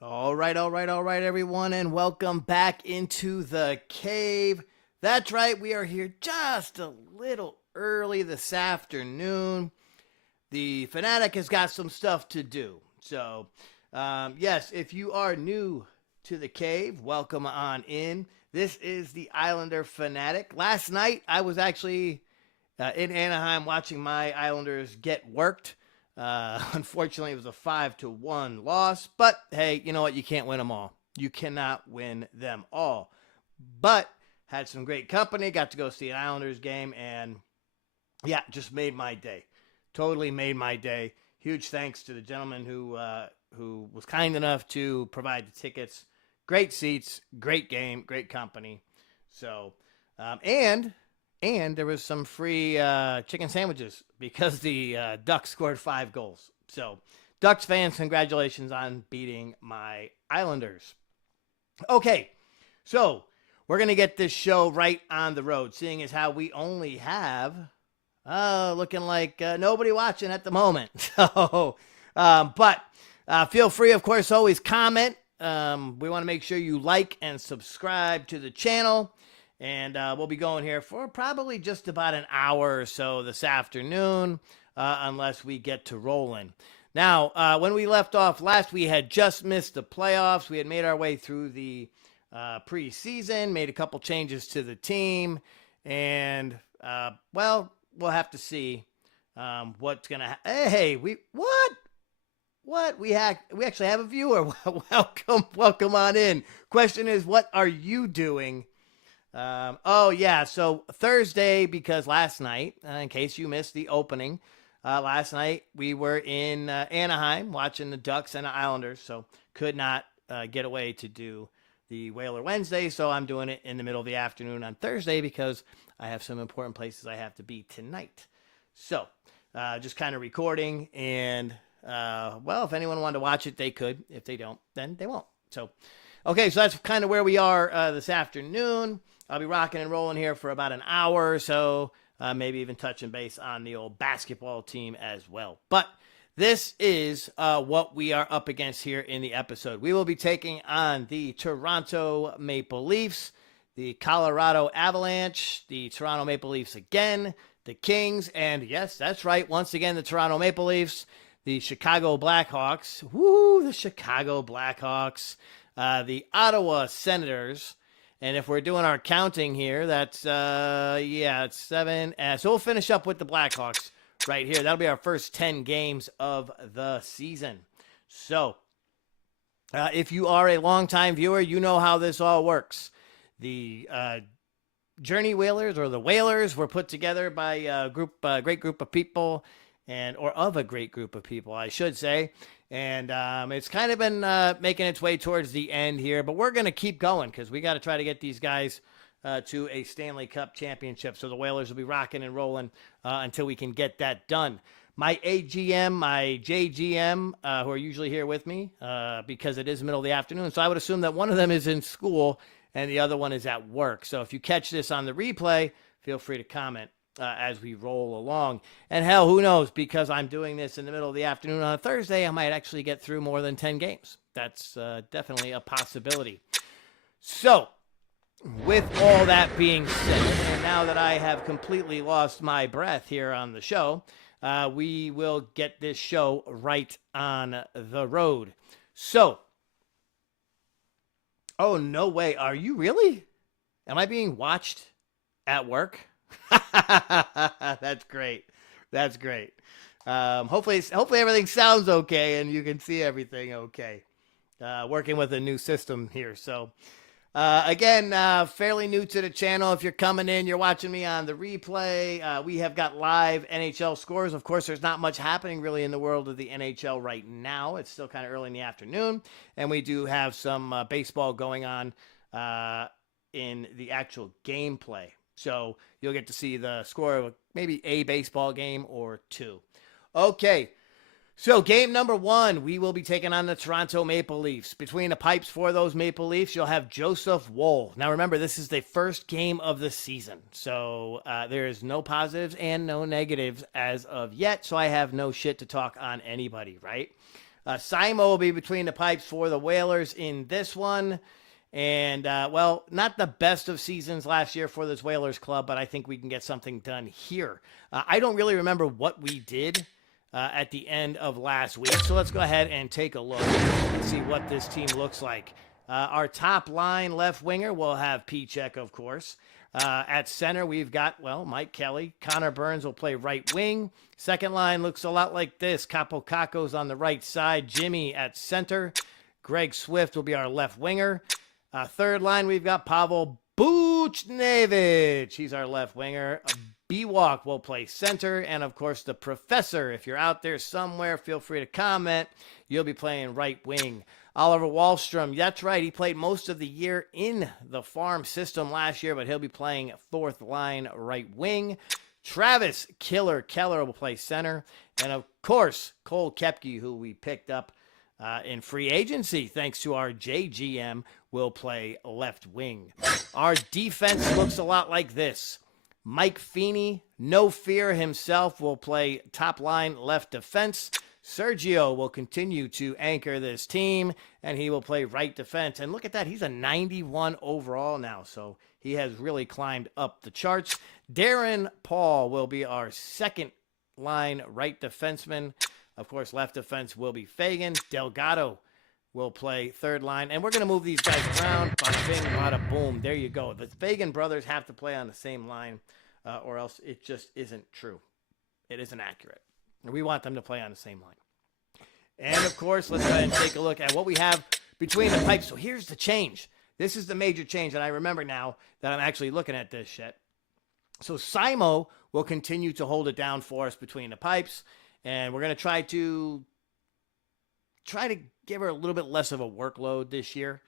All right, everyone, and welcome back into the cave. That's right, we are here just a little early this afternoon. The Fanatic has got some stuff to do. Yes, if you are new to the cave, welcome on in. This is the Islander Fanatic. Last night, I was actually in Anaheim watching my Islanders get worked. Unfortunately, it was a 5-1 loss. But hey, you know what? You can't win them all. You cannot win them all. But had some great company. Got to go see an Islanders game, and yeah, just made my day. Totally made my day. Huge thanks to the gentleman who was kind enough to provide the tickets. Great seats, great game, great company. So, and there was some free chicken sandwiches because the Ducks scored 5 goals. So, Ducks fans, congratulations on beating my Islanders. Okay, so we're going to get this show right on the road, seeing as how we only have, looking like nobody watching at the moment. But feel free, of course, always comment. We want to make sure you like and subscribe to the channel. And we'll be going here for probably just about an hour or so this afternoon, unless we get to rolling. Now, when we left off last, we had just missed the playoffs. We had made our way through the preseason, made a couple changes to the team, and, well, we'll have to see what's going to happen. Hey, what? We actually have a viewer. Welcome on in. Question is, what are you doing? So Thursday, because last night, in case you missed the opening, last night we were in Anaheim watching the Ducks and the Islanders, so could not get away to do the Whaler Wednesday, so I'm doing it in the middle of the afternoon on Thursday because I have some important places I have to be tonight. So, just kind of recording, and, if anyone wanted to watch it, they could. If they don't, then they won't. So, okay, so that's kind of where we are this afternoon. I'll be rocking and rolling here for about an hour or so, maybe even touching base on the old basketball team as well. But this is what we are up against here in the episode. We will be taking on the Toronto Maple Leafs, the Colorado Avalanche, the Toronto Maple Leafs again, the Kings, and yes, that's right, once again, the Toronto Maple Leafs, the Chicago Blackhawks, the Chicago Blackhawks, the Ottawa Senators. And if we're doing our counting here, that's, it's 7. So we'll finish up with the Blackhawks right here. That'll be our first 10 games of the season. So if you are a longtime viewer, you know how this all works. The Journey Whalers, or the Whalers, were put together by a great group of people, or of a great group of people, I should say. And it's kind of been making its way towards the end here, but we're going to keep going because we got to try to get these guys to a Stanley Cup championship. So the Whalers will be rocking and rolling until we can get that done. My AGM, my JGM, who are usually here with me because it is the middle of the afternoon. So I would assume that one of them is in school and the other one is at work. So if you catch this on the replay, feel free to comment as we roll along. And hell, who knows? Because I'm doing this in the middle of the afternoon on a Thursday, I might actually get through more than 10 games. That's definitely a possibility. So, with all that being said, and now that I have completely lost my breath here on the show, we will get this show right on the road. So, oh, no way. Are you really? Am I being watched at work? That's great. That's great. Hopefully everything sounds okay and you can see everything okay. Working with a new system here. So, again, fairly new to the channel. If you're coming in, you're watching me on the replay. We have got live NHL scores. Of course, there's not much happening really in the world of the NHL right now. It's still kind of early in the afternoon. And we do have some baseball going on in the actual gameplay. So you'll get to see the score of maybe a baseball game or two. Okay, so game number 1, we will be taking on the Toronto Maple Leafs. Between the pipes for those Maple Leafs, you'll have Joseph Woll. Now remember, this is the first game of the season. So there is no positives and no negatives as of yet. So I have no shit to talk on anybody, right? Simo will be between the pipes for the Whalers in this one. And, well, not the best of seasons last year for this Whalers club, but I think we can get something done here. I don't really remember what we did at the end of last week, so let's go ahead and take a look and see what this team looks like. Our top line left winger will have P-Check, of course. At center, we've got, well, Mike Kelly. Connor Burns will play right wing. Second line looks a lot like this. Capo Caco's on the right side. Jimmy at center. Greg Swift will be our left winger. Third line, we've got Pavel Buchnevich. He's our left winger. B-Walk will play center. And, of course, the professor, if you're out there somewhere, feel free to comment. You'll be playing right wing. Oliver Wahlstrom, that's right. He played most of the year in the farm system last year, but he'll be playing fourth line right wing. Travis Killer Keller will play center. And, of course, Cole Koepke, who we picked up in free agency, thanks to our JGM, will play left wing. Our defense looks a lot like this. Mike Feeney, no fear himself, will play top line left defense. Sergio will continue to anchor this team, and he will play right defense. And look at that. He's a 91 overall now, so he has really climbed up the charts. Darren Paul will be our second line right defenseman. Of course, left defense will be Fagan. Delgado will play third line. And we're going to move these guys around. Bada bing, bada boom. There you go. The Fagan brothers have to play on the same line, or else it just isn't true. It isn't accurate. We want them to play on the same line. And, of course, let's go ahead and take a look at what we have between the pipes. So here's the change. This is the major change, and I remember now that I'm actually looking at this shit. So Simo will continue to hold it down for us between the pipes, and we're going to try to give her a little bit less of a workload this year.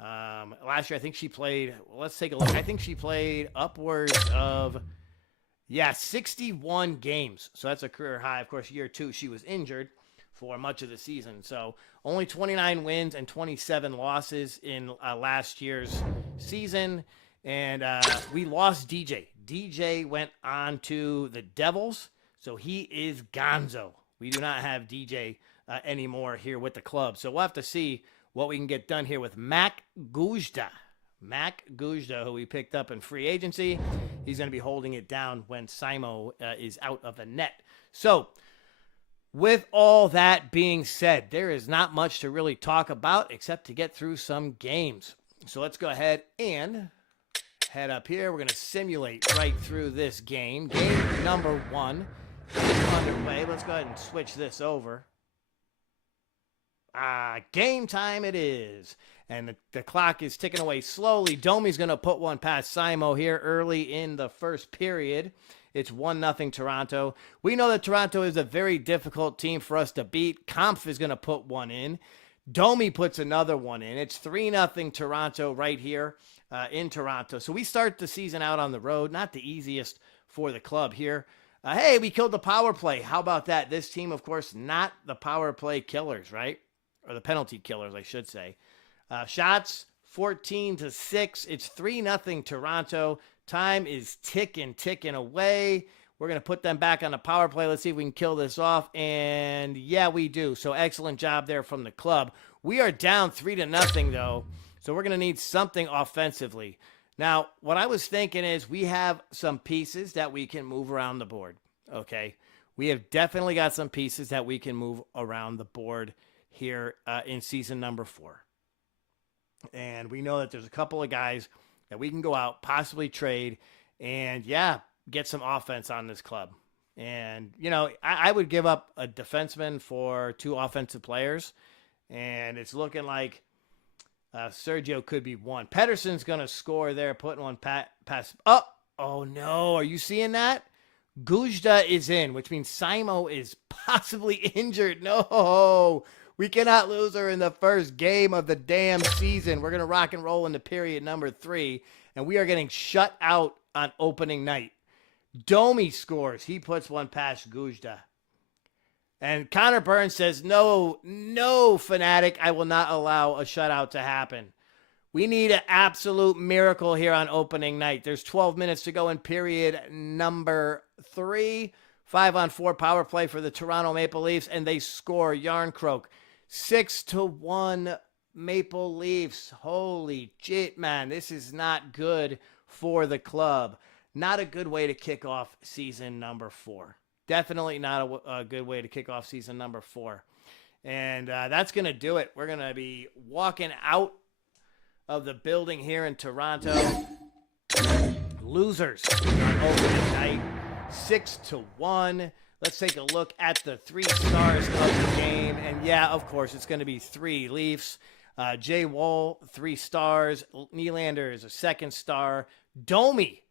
Last year, I think she played, well, let's take a look. I think she played upwards of, 61 games. So that's a career high. Of course, year 2, she was injured for much of the season. So only 29 wins and 27 losses in last year's season. And we lost DJ. DJ went on to the Devils. So he is gonzo. We do not have DJ anymore here with the club. So we'll have to see what we can get done here with Mac Guzda. Mac Guzda, who we picked up in free agency. He's going to be holding it down when Simo is out of the net. So with all that being said, there is not much to really talk about except to get through some games. So let's go ahead and head up here. We're going to simulate right through this game. Game number 1 is underway. Let's go ahead and switch this over. Game time it is. And the clock is ticking away slowly. Domi's going to put one past Simo here early in the first period. It's 1-0 Toronto. We know that Toronto is a very difficult team for us to beat. Kampf is going to put one in. Domi puts another one in. It's 3-0 Toronto right here in Toronto. So we start the season out on the road. Not the easiest for the club here. Hey, we killed the power play. How about that? This team, of course, not the power play killers, right? Or the penalty killers, I should say. Shots, 14-6. It's 3-0 Toronto. Time is ticking away. We're going to put them back on the power play. Let's see if we can kill this off. And, yeah, we do. So, excellent job there from the club. We are down 3-0, though. So, we're going to need something offensively. Now, what I was thinking is we have some pieces that we can move around the board, okay? We have definitely got some pieces that we can move around the board here in season number 4. And we know that there's a couple of guys that we can go out, possibly trade, and, get some offense on this club. And, I would give up a defenseman for 2 offensive players, and it's looking like Sergio could be one. Pedersen's going to score there, putting one past. Oh, no. Are you seeing that? Guzda is in, which means Simo is possibly injured. No. We cannot lose her in the first game of the damn season. We're going to rock and roll into period number 3, and we are getting shut out on opening night. Domi scores. He puts one past Guzda. And Connor Burns says, no, Fanatic, I will not allow a shutout to happen. We need an absolute miracle here on opening night. There's 12 minutes to go in period number 3. 5-on-4 power play for the Toronto Maple Leafs, and they score. Yarncroke 6-1 Maple Leafs. Holy shit, man. This is not good for the club. Not a good way to kick off season number 4. Definitely not a good way to kick off season number 4. And that's going to do it. We're going to be walking out of the building here in Toronto. Losers on opening night, 6-1. Let's take a look at the 3 stars of the game. And yeah, of course, it's going to be 3 Leafs. Jay Woll, 3 stars. Nylander is a 2nd star. Domi.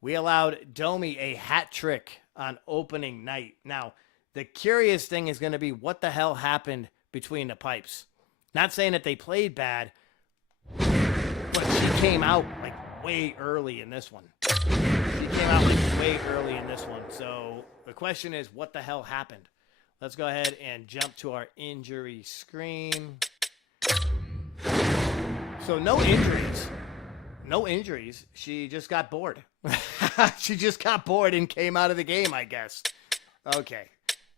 We allowed Domi a hat trick on opening night. Now, the curious thing is going to be what the hell happened between the pipes. Not saying that they played bad, but she came out like way early in this one. So the question is, what the hell happened? Let's go ahead and jump to our injury screen. So no injuries. No injuries. She just got bored. She just got bored and came out of the game, I guess. Okay.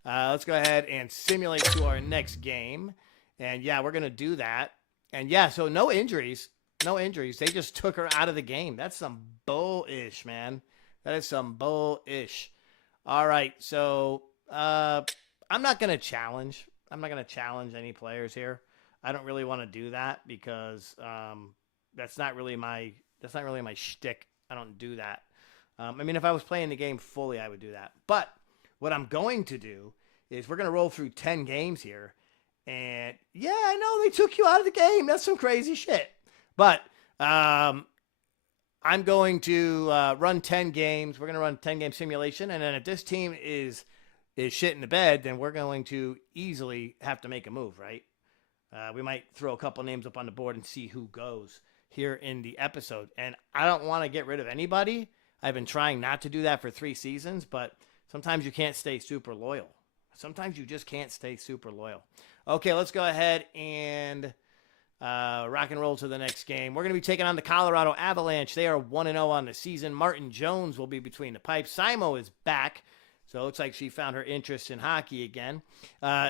Let's go ahead and simulate to our next game. And yeah, we're going to do that. And yeah, so no injuries. No injuries. They just took her out of the game. That's some bullish, man. That is some bullish. All right. So I'm not going to challenge. I'm not going to challenge any players here. I don't really want to do that because that's not really my shtick. I don't do that. I mean, if I was playing the game fully, I would do that. But what I'm going to do is we're going to roll through 10 games here. And yeah, I know they took you out of the game. That's some crazy shit. But I'm going to run 10 games. We're going to run 10-game simulation. And then if this team is shit in the bed, then we're going to easily have to make a move, right? We might throw a couple names up on the board and see who goes here in the episode. And I don't want to get rid of anybody. I've been trying not to do that for 3 seasons, but sometimes you can't stay super loyal. Sometimes you just can't stay super loyal. Okay, let's go ahead and rock and roll to the next game. We're going to be taking on the Colorado Avalanche. They are 1-0 on the season. Martin Jones will be between the pipes. Simo is back, so it looks like she found her interest in hockey again.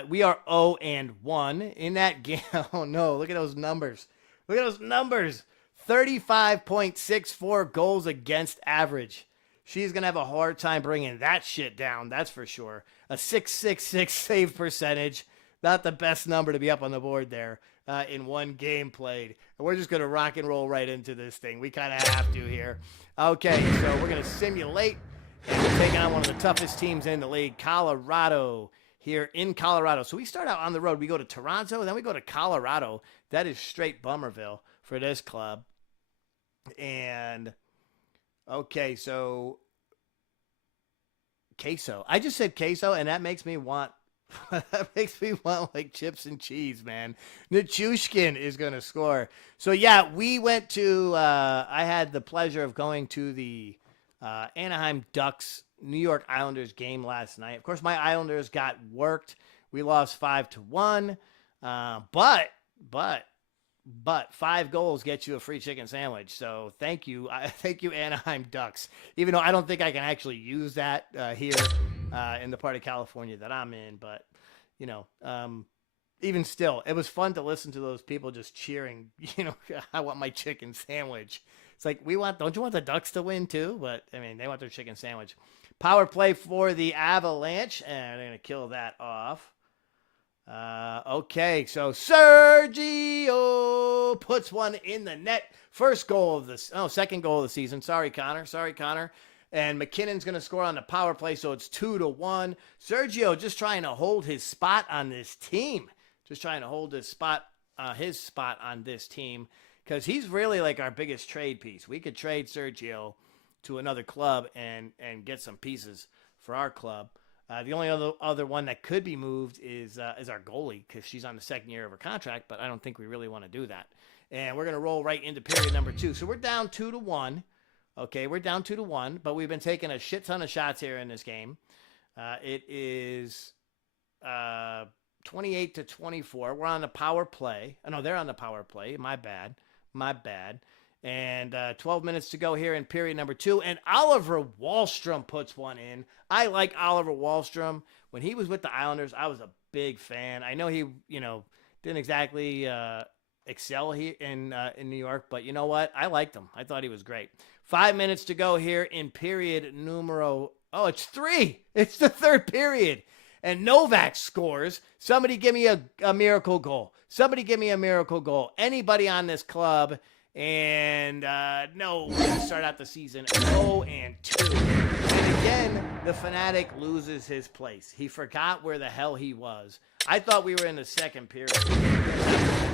We are 0-1 in that game. Oh, no, look at those numbers. Look at those numbers. 35.64 goals against average. She's going to have a hard time bringing that shit down, that's for sure. A .666 save percentage. Not the best number to be up on the board there in one game played. And we're just going to rock and roll right into this thing. We kind of have to here. Okay, so we're going to simulate. And we're taking on one of the toughest teams in the league, Colorado, here in Colorado. So we start out on the road. We go to Toronto, then we go to Colorado. That is straight Bummerville for this club. And, okay, so queso. I just said queso, and that makes me want like chips and cheese, man. Nichushkin is going to score. So, yeah, we went to I had the pleasure of going to the Anaheim Ducks New York Islanders game last night. Of course, my Islanders got worked. We lost 5-1. But 5 goals get you a free chicken sandwich. So thank you. Thank you, Anaheim Ducks. Even though I don't think I can actually use that here in the part of California that I'm in. But, you know, even still, it was fun to listen to those people just cheering, you know, I want my chicken sandwich. It's like, don't you want the Ducks to win too? But, I mean, they want their chicken sandwich. Power play for the Avalanche. And they're going to kill that off. Okay, so Sergio puts one in the net. Second goal of the season. Sorry, Connor. And McKinnon's going to score on the power play, so it's 2-1. Sergio just trying to hold his spot on this team. Just trying to hold his spot on this team because he's really like our biggest trade piece. We could trade Sergio to another club and get some pieces for our club. The only other one that could be moved is our goalie because she's on the 2nd year of her contract, but I don't think we really want to do that. And we're going to roll right into period number 2. So we're down 2-1. Okay, we're down 2-1, but we've been taking a shit ton of shots here in this game. It is 28-24. We're on the power play. Oh, no, they're on the power play. My bad. And 12 minutes to go here in period number 2. And Oliver Wahlstrom puts one in. I like Oliver Wahlstrom. When he was with the Islanders, I was a big fan. I know he, you know, Didn't exactly excel here in New York, but you know what? I liked him. I thought he was great. 5 minutes to go here in period numero. Oh, it's three. It's the third period. And Novak scores. Somebody give me a miracle goal. Somebody give me a miracle goal. Anybody on this club. And no, we're going to start out the season 0-2. And again, the Fanatic loses his place. He forgot where the hell he was. I thought we were in the second period.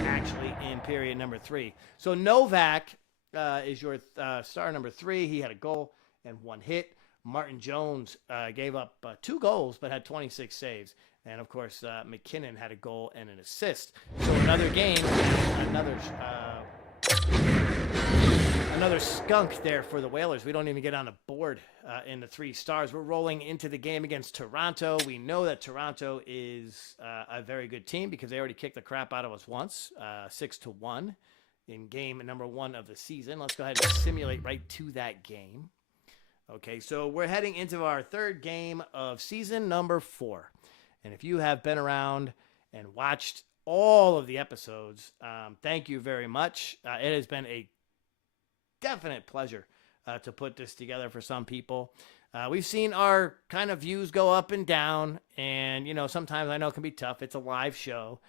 Actually, in period number 3. So Novak is your star number 3. He had a goal and 1 hit. Martin Jones gave up 2 goals but had 26 saves. And, of course, McKinnon had a goal and an assist. So another game, another skunk there for the Whalers. We don't even get on the board in the 3 stars. We're rolling into the game against Toronto. We know that Toronto is a very good team because they already kicked the crap out of us once, 6-1 in game number 1 of the season. Let's go ahead and simulate right to that game. Okay, so we're heading into our 3rd game of season number 4. And if you have been around and watched all of the episodes, thank you very much. It has been a definite pleasure to put this together for some people. We've seen our kind of views go up and down, and, you know, sometimes I know it can be tough. It's a live show.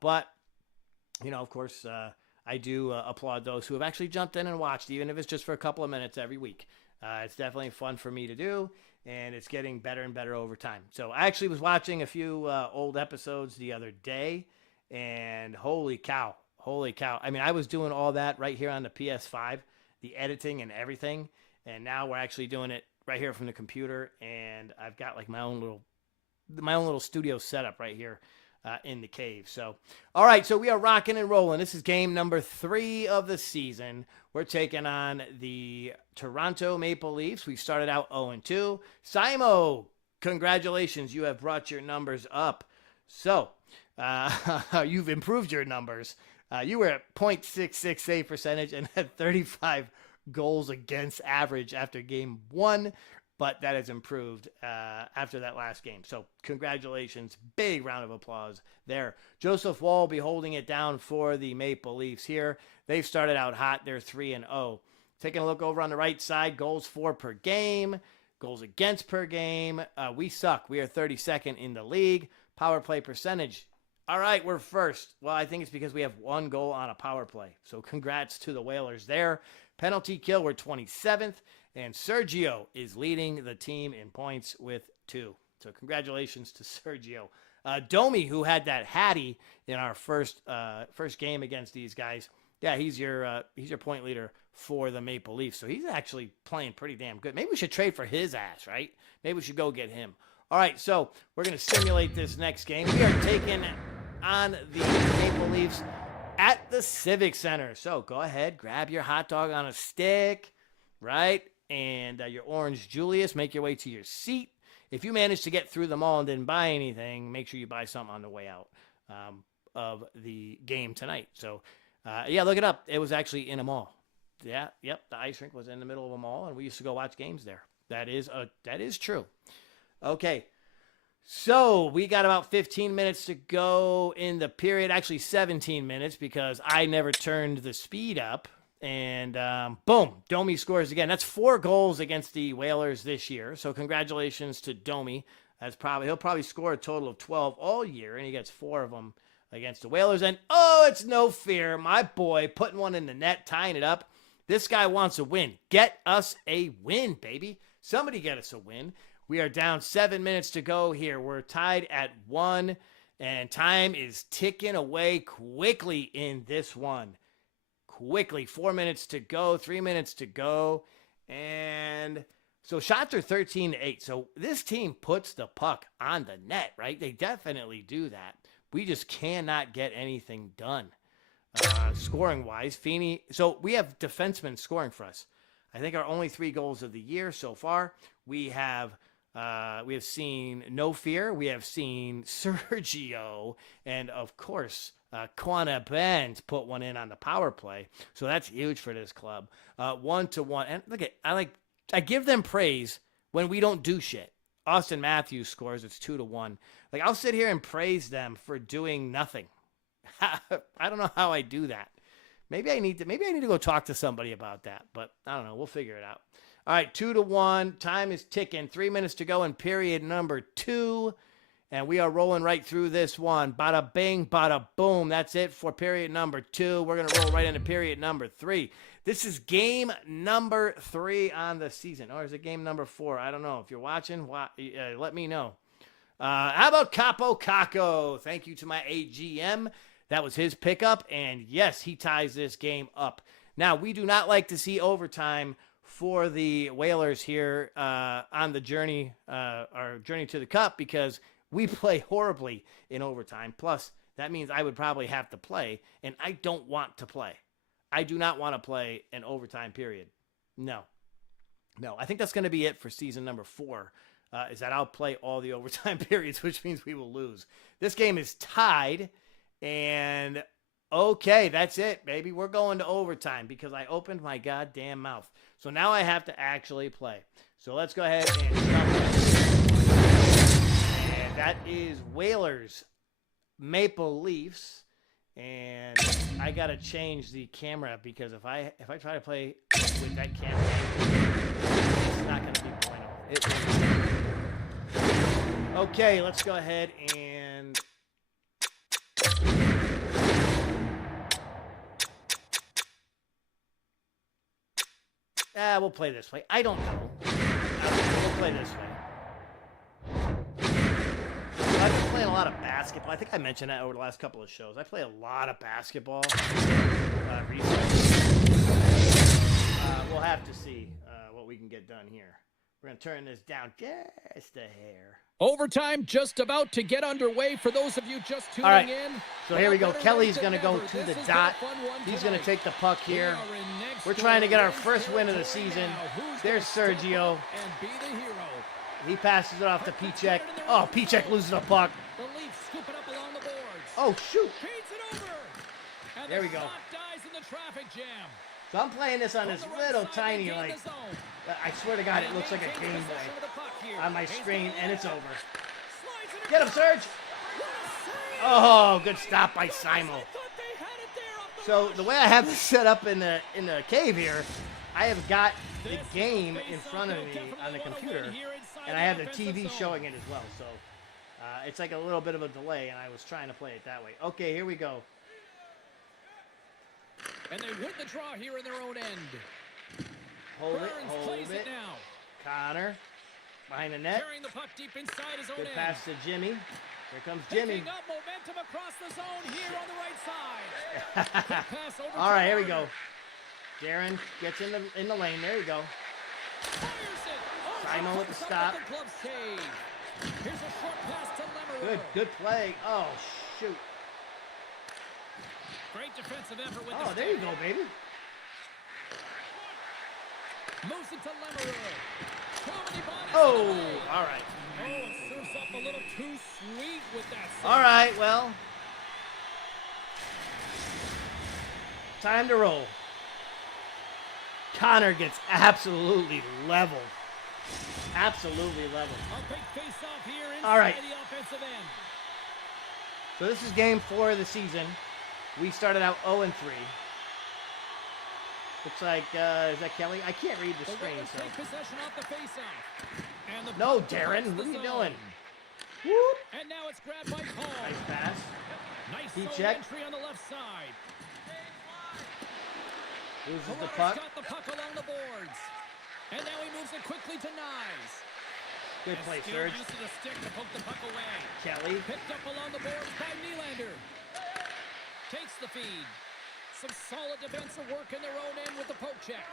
But, you know, of course, I do applaud those who have actually jumped in and watched, even if it's just for a couple of minutes every week. It's definitely fun for me to do, and it's getting better and better over time. So I actually was watching a few old episodes the other day, and holy cow. I mean, I was doing all that right here on the PS5, the editing and everything, and now we're actually doing it right here from the computer, and I've got like my own little studio setup right here in the cave. So, all right, so we are rocking and rolling. This is game number 3 of the season. We're taking on the Toronto Maple Leafs. We started out 0-2. Simo, congratulations. You have brought your numbers up. So, you've improved your numbers. You were at .668 save percentage and had 35 goals against average after game 1, but that has improved after that last game. So congratulations. Big round of applause there. Joseph Wall will be holding it down for the Maple Leafs here. They've started out hot. They're 3-0. Taking a look over on the right side, goals for per game, goals against per game. We suck. We are 32nd in the league. Power play percentage. All right, we're first. Well, I think it's because we have 1 goal on a power play. So congrats to the Whalers there. Penalty kill, we're 27th. And Sergio is leading the team in points with 2. So congratulations to Sergio. Domi, who had that Hattie in our first game against these guys. Yeah, he's your point leader for the Maple Leafs. So he's actually playing pretty damn good. Maybe we should trade for his ass, right? Maybe we should go get him. All right, so we're going to simulate this next game. We are taking on the Maple Leafs at the Civic Center. So go ahead, grab your hot dog on a stick, right? And your orange Julius, make your way to your seat. If you manage to get through the mall and didn't buy anything, make sure you buy something on the way out of the game tonight. So, yeah, look it up. It was actually in a mall. Yeah, yep, the ice rink was in the middle of a mall, and we used to go watch games there. That is true. Okay, so we got about 15 minutes to go in the period. Actually, 17 minutes because I never turned the speed up. And boom, Domi scores again. That's 4 goals against the Whalers this year. So congratulations to Domi. He'll probably score a total of 12 all year, and he gets 4 of them against the Whalers. And oh, it's no fear, my boy putting one in the net, tying it up. This guy wants a win. Get us a win, baby. Somebody get us a win. We are down 7 minutes to go here. We're tied at 1, and time is ticking away quickly in this one. Quickly, 4 minutes to go, 3 minutes to go, and so shots are 13-8. So this team puts the puck on the net, right? They definitely do that. We just cannot get anything done scoring-wise. Feeney, so we have defensemen scoring for us. I think our only 3 goals of the year so far. We have seen No Fear. We have seen Sergio, and of course, Quana Benz put one in on the power play. So that's huge for this club. 1-1. And look at, I give them praise when we don't do shit. Austin Matthews scores. It's 2-1. Like, I'll sit here and praise them for doing nothing. I don't know how I do that. Maybe I need to go talk to somebody about that, but I don't know. We'll figure it out. All right, 2-1. Time is ticking. 3 minutes to go in period number 2. And we are rolling right through this one. Bada bing, bada boom. That's it for period number 2. We're going to roll right into period number 3. This is game number 3 on the season. Or is it game number 4? I don't know. If you're watching, let me know. How about Capo Caco? Thank you to my AGM. That was his pickup. And yes, he ties this game up. Now, we do not like to see overtime for the Whalers here on the journey, our journey to the Cup, because we play horribly in overtime. Plus, that means I would probably have to play, and I don't want to play. I do not want to play an overtime period. No. I think that's going to be it for season number 4, is that I'll play all the overtime periods, which means we will lose. This game is tied, and okay, that's it, baby. We're going to overtime because I opened my goddamn mouth. So now I have to actually play. So let's go ahead and start. And that is Whalers Maple Leafs. And I got to change the camera because if I try to play with that camera, it's not going to be bueno. Okay, let's go ahead and we'll play this way. I don't know. We'll play this way. I've been playing a lot of basketball. I think I mentioned that over the last couple of shows. I play a lot of basketball recently. We'll have to see what we can get done here. We're going to turn this down just a hair. Overtime just about to get underway for those of you just tuning in. So here we go. Kelly's going to go to the dot. He's going to take the puck here. We're trying to get our first win of the season. There's Sergio. He passes it off to Pichek. Oh, Pichek loses the puck. Oh, shoot. There we go. So I'm playing this on this little tiny, like, I swear to God, it looks like a Game Boy on my screen, and it's over. Get him, Serge. Oh, good stop by Simo. So the way I have this set up in the cave here, I have got the game in front of me on the computer, and I have the TV showing it as well. So it's like a little bit of a delay, and I was trying to play it that way. Okay, here we go. And they win the draw here in their own end. Hold it. Connor behind the net. Carrying the puck deep inside his own Good end. pass to Jimmy. Here comes Jimmy. Picking up momentum across the zone here on the right side. Pass over All right, here we go. Darren gets in the lane. There you go. Simon with the stop. Here's a short pass to Lemery. Good play. Oh, shoot. Great defensive effort with Oh, there you go, baby. Moves it to Lemery. Oh, all right. Oh, serves up a little too sweet with that. All right, well. Time to roll. Connor gets absolutely leveled. Absolutely leveled. A big face-off here inside all right. the offensive end. So this is game 4 of the season. We started out 0-3. Looks like, is that Kelly? I can't read the screen, so. Take possession off the face-off. No, Darren, what are you doing? Whoop. And now it's grabbed by Paul. Nice pass. Nice Pichek. entry on the left side. Loses the Pilar's puck. got the puck along the boards. And now he moves it quickly to Nyes. Good play, Serge. Use of the stick to poke the puck away. Kelly. Picked up along the boards by Nylander. Takes the feed. Some solid defensive work in their own end with the poke check.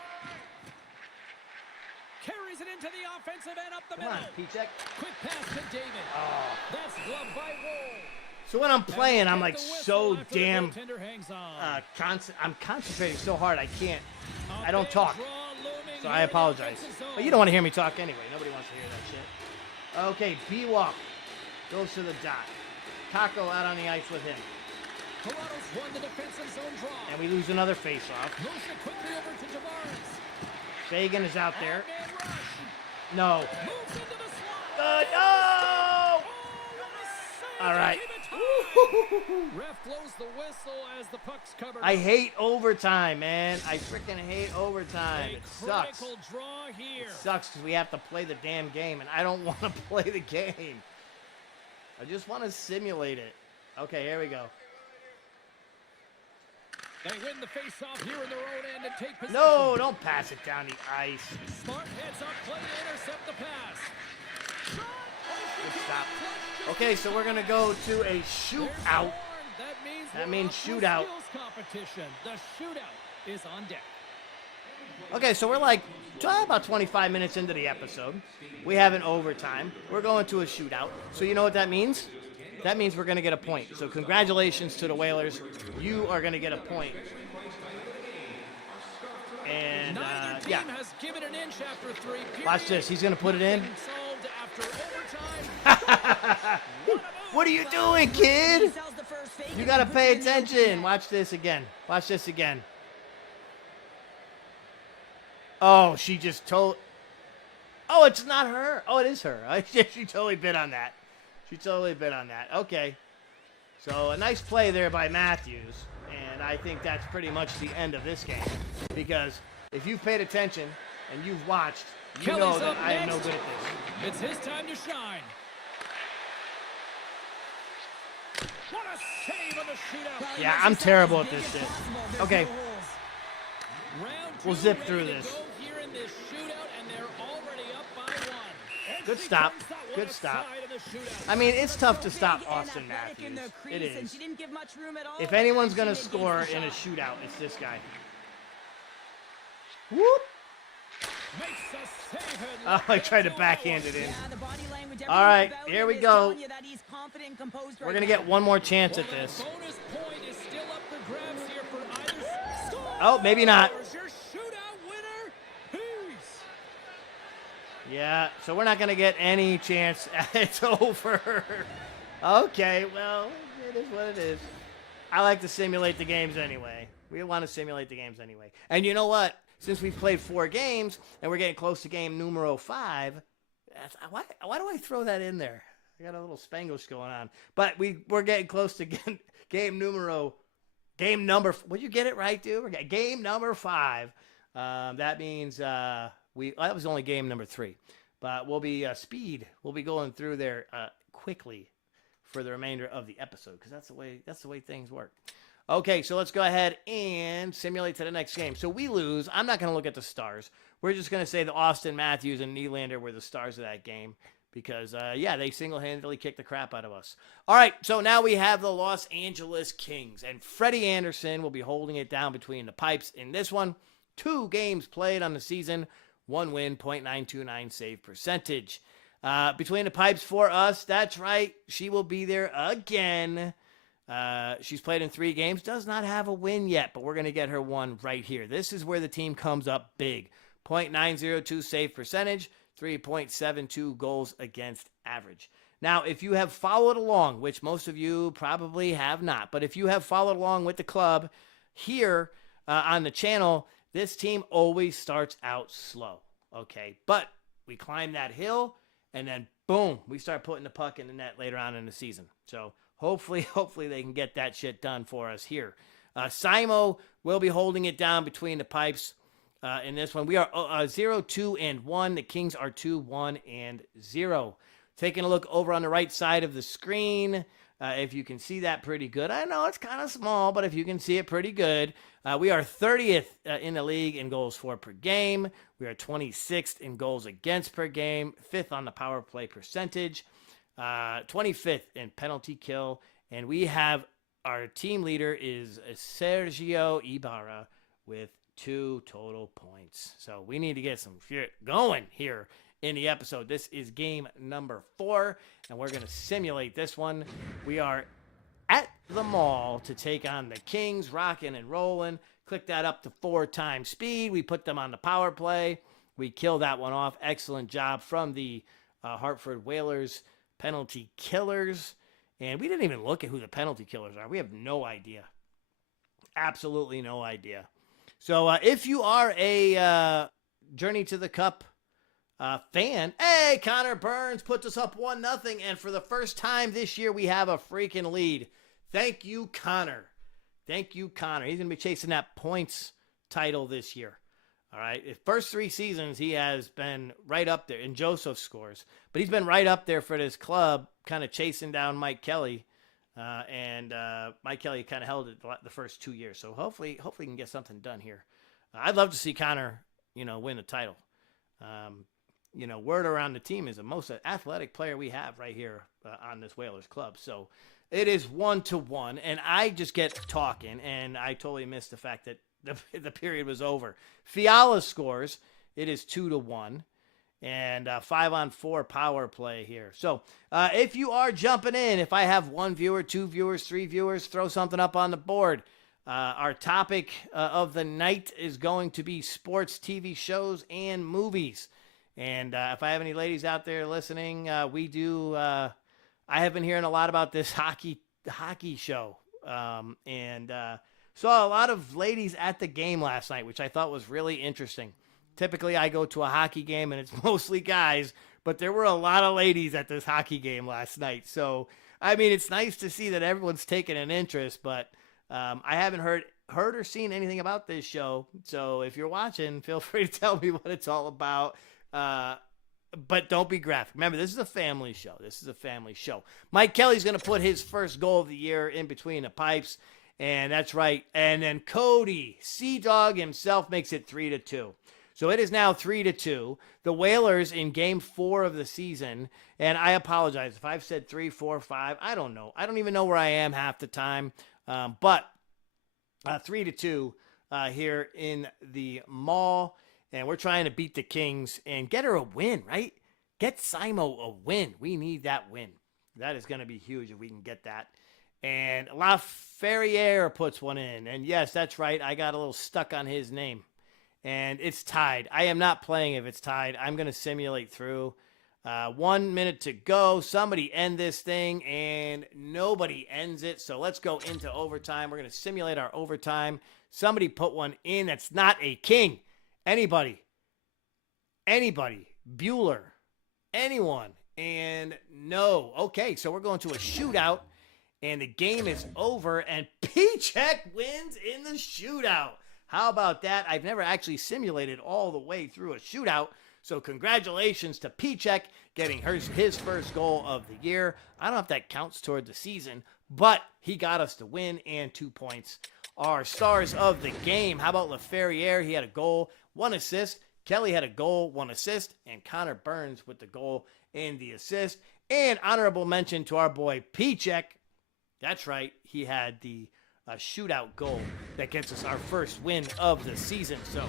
Carries it into the offensive end up the Come middle. on, Pichek. Quick pass to David. Oh. That's gloved by Wool. So when I'm playing, I'm like so damn I'm concentrating so hard I don't talk. So I apologize. But you don't want to hear me talk anyway. Nobody wants to hear that shit. Okay, B-Walk goes to the dot. Kako out on the ice with him. Colorado's won the defensive zone draw. And we lose another face-off. Moves it quickly over to Tavares. Fagan is out there. Odd-man rush. No. Moves into the slot. No! Oh, what a save All right. to keep it tied. Ref blows the whistle as the puck's covered. I hate overtime, man. I freaking hate overtime. It sucks. Draw here. It sucks because we have to play the damn game, and I don't want to play the game. I just want to simulate it. Okay, here we go. They win the face-off here in their own end and take possession. No, don't pass it down the ice. Smart heads up play to intercept the pass. Good stop. Okay, so we're going to go to a shootout. That means shootout. Competition. The shootout is on deck. Okay, so we're like about 25 minutes into the episode. We have an overtime. We're going to a shootout. So you know what that means? That means we're going to get a point. So congratulations to the Whalers. You are going to get a point. And, yeah. Has given an inch after 3 periods. Watch this. He's going to put it in. What are you doing, kid? You got to pay attention. Watch this again. Watch this again. Oh, she just told. Oh, it's not her. Oh, it is her. She totally bid on that. She totally bid on that. Okay. So a nice play there by Matthews. And I think that's pretty much the end of this game. Because if you've paid attention and you've watched, you know that I am no good at this. It's his time to shine. What a save on the shootout. Yeah, I'm terrible at this shit. Okay. We'll zip through this. Good stop. Good stop. I mean, it's tough to stop Austin Matthews. It is. If anyone's going to score in a shootout, it's this guy. Whoop. Oh, I tried to backhand it in. All right, here we go. We're going to get one more chance at this. Oh, maybe not. Yeah, so we're not going to get any chance. It's over. Okay, well, it is what it is. I like to simulate the games anyway. We want to simulate the games anyway. And you know what? Since we've played 4 games and we're getting close to game numero 5, why do I throw that in there? I got a little Spanglish going on. But we're getting close to game number. Would you get it right, dude? We're getting game number 5. That means that was only game number 3. But we'll be We'll be going through there quickly for the remainder of the episode because that's the way things work. Okay, so let's go ahead and simulate to the next game. So we lose. I'm not going to look at the stars. We're just going to say that Austin Matthews and Nylander were the stars of that game because, they single-handedly kicked the crap out of us. All right, so now we have the Los Angeles Kings, and Freddie Anderson will be holding it down between the pipes in this one. 2 games played on the season, 1 win, .929 save percentage. Between the pipes for us, that's right, she will be there again. She's played in 3 games, does not have a win yet, but we're going to get her one right here. This is where the team comes up big. .902 save percentage, 3.72 goals against average. Now, if you have followed along, which most of you probably have not, but if you have followed along with the club here on the channel, this team always starts out slow, okay? But we climb that hill, and then boom, we start putting the puck in the net later on in the season. So hopefully they can get that shit done for us here. Simo will be holding it down between the pipes in this one. We are 0-2-1. The Kings are 2-1-0. Taking a look over on the right side of the screen, if you can see that pretty good. I know it's kind of small, but if you can see it pretty good. We are 30th in the league in goals for per game. We are 26th in goals against per game, 5th on the power play percentage. 25th in penalty kill, and we have our team leader is Sergio Ibarra with 2 total points. So we need to get some shit going here in the episode. This is game number 4, and we're going to simulate this one. We are at the mall to take on the Kings, rocking and rolling. Click that up to 4 times speed. We put them on the power play. We kill that one off. Excellent job from the Hartford Whalers penalty killers. And we didn't even look at who the penalty killers are. We have no idea. Absolutely no idea. So if you are a Journey to the Cup fan, hey, Connor Burns puts us up 1-0. And for the first time this year, we have a freaking lead. Thank you, Connor. Thank you, Connor. He's going to be chasing that points title this year. All right. His first 3 seasons, he has been right up there in Joseph scores, but he's been right up there for this club, kind of chasing down Mike Kelly. And Mike Kelly kind of held it the first 2 years. So hopefully he can get something done here. I'd love to see Connor, win the title. Word around the team is the most athletic player we have right here on this Whalers club. So it is 1-1, and I just get talking, and I totally missed the fact that the period was over. Fiala scores. It is 2-1, and 5-on-4 power play here. So if you are jumping in, if I have 1 viewer, 2 viewers, 3 viewers, throw something up on the board. Our topic of the night is going to be sports, TV shows, and movies. And if I have any ladies out there listening, we do. I have been hearing a lot about this hockey show, and saw a lot of ladies at the game last night, which I thought was really interesting. Typically, I go to a hockey game and it's mostly guys, but there were a lot of ladies at this hockey game last night. So, I mean, it's nice to see that everyone's taking an interest, but I haven't heard or seen anything about this show. So if you're watching, feel free to tell me what it's all about. But don't be graphic. Remember, this is a family show. Mike Kelly's going to put his first goal of the year in between the pipes, and that's right. And then Cody, Sea Dog himself, makes it 3-2. So it is now 3-2. The Whalers in Game 4 of the season, and I apologize if I've said 3, 4, 5. I don't know. I don't even know where I am half the time. But 3-2 here in the mall. And we're trying to beat the Kings and get her a win, right? Get Simo a win. We need that win. That is going to be huge if we can get that. And La Ferriere puts one in. And yes, that's right. I got a little stuck on his name. And it's tied. I am not playing if it's tied. I'm going to simulate through. 1 minute to go. Somebody end this thing, and nobody ends it. So let's go into overtime. We're going to simulate our overtime. Somebody put one in that's not a king. Anybody, Bueller, anyone, and no. Okay, so we're going to a shootout, and the game is over, and P-Check wins in the shootout. How about that? I've never actually simulated all the way through a shootout, so congratulations to P-Check getting his first goal of the year. I don't know if that counts toward the season, but he got us the win and 2 points. Our stars of the game, how about LaFerriere? He had a goal, 1 assist. Kelly had a goal, 1 assist. And Connor Burns with the goal and the assist. And honorable mention to our boy P-Check. That's right. He had the shootout goal that gets us our first win of the season. So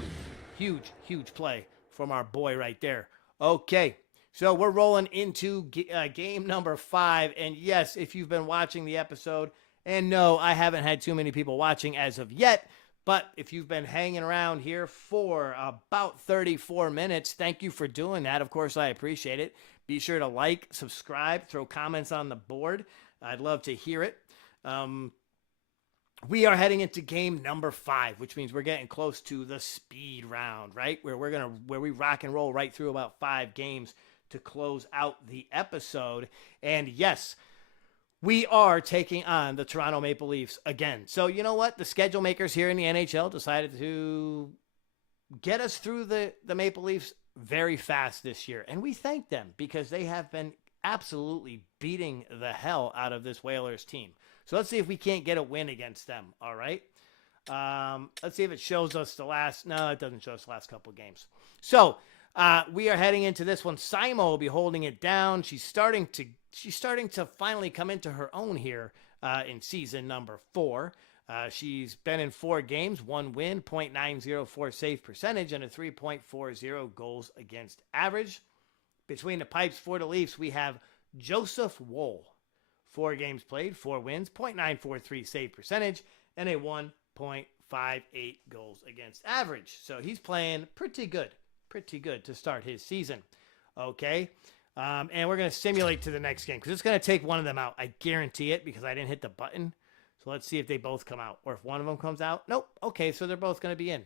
huge play from our boy right there. Okay, so we're rolling into game number 5. And yes, if you've been watching the episode, and no, I haven't had too many people watching as of yet, but if you've been hanging around here for about 34 minutes, thank you for doing that. Of course, I appreciate it. Be sure to like, subscribe, throw comments on the board. I'd love to hear it. We are heading into game number 5, which means we're getting close to the speed round, right? Where we rock and roll right through about 5 games to close out the episode. And yes, we are taking on the Toronto Maple Leafs again. So you know what? The schedule makers here in the NHL decided to get us through the Maple Leafs very fast this year. And we thank them because they have been absolutely beating the hell out of this Whalers team. So let's see if we can't get a win against them, all right? Let's see if it shows us the last... No, it doesn't show us the last couple of games. So we are heading into this one. Simo will be holding it down. She's starting to finally come into her own here in season number 4. She's been in 4 games, 1 win, .904 save percentage, and a 3.40 goals against average. Between the pipes for the Leafs, we have Joseph Woll. 4 games played, 4 wins, .943 save percentage, and a 1.58 goals against average. So he's playing pretty good to start his season. Okay. And we're going to simulate to the next game because it's going to take one of them out. I guarantee it because I didn't hit the button. So let's see if they both come out or if one of them comes out. Nope. Okay. So they're both going to be in.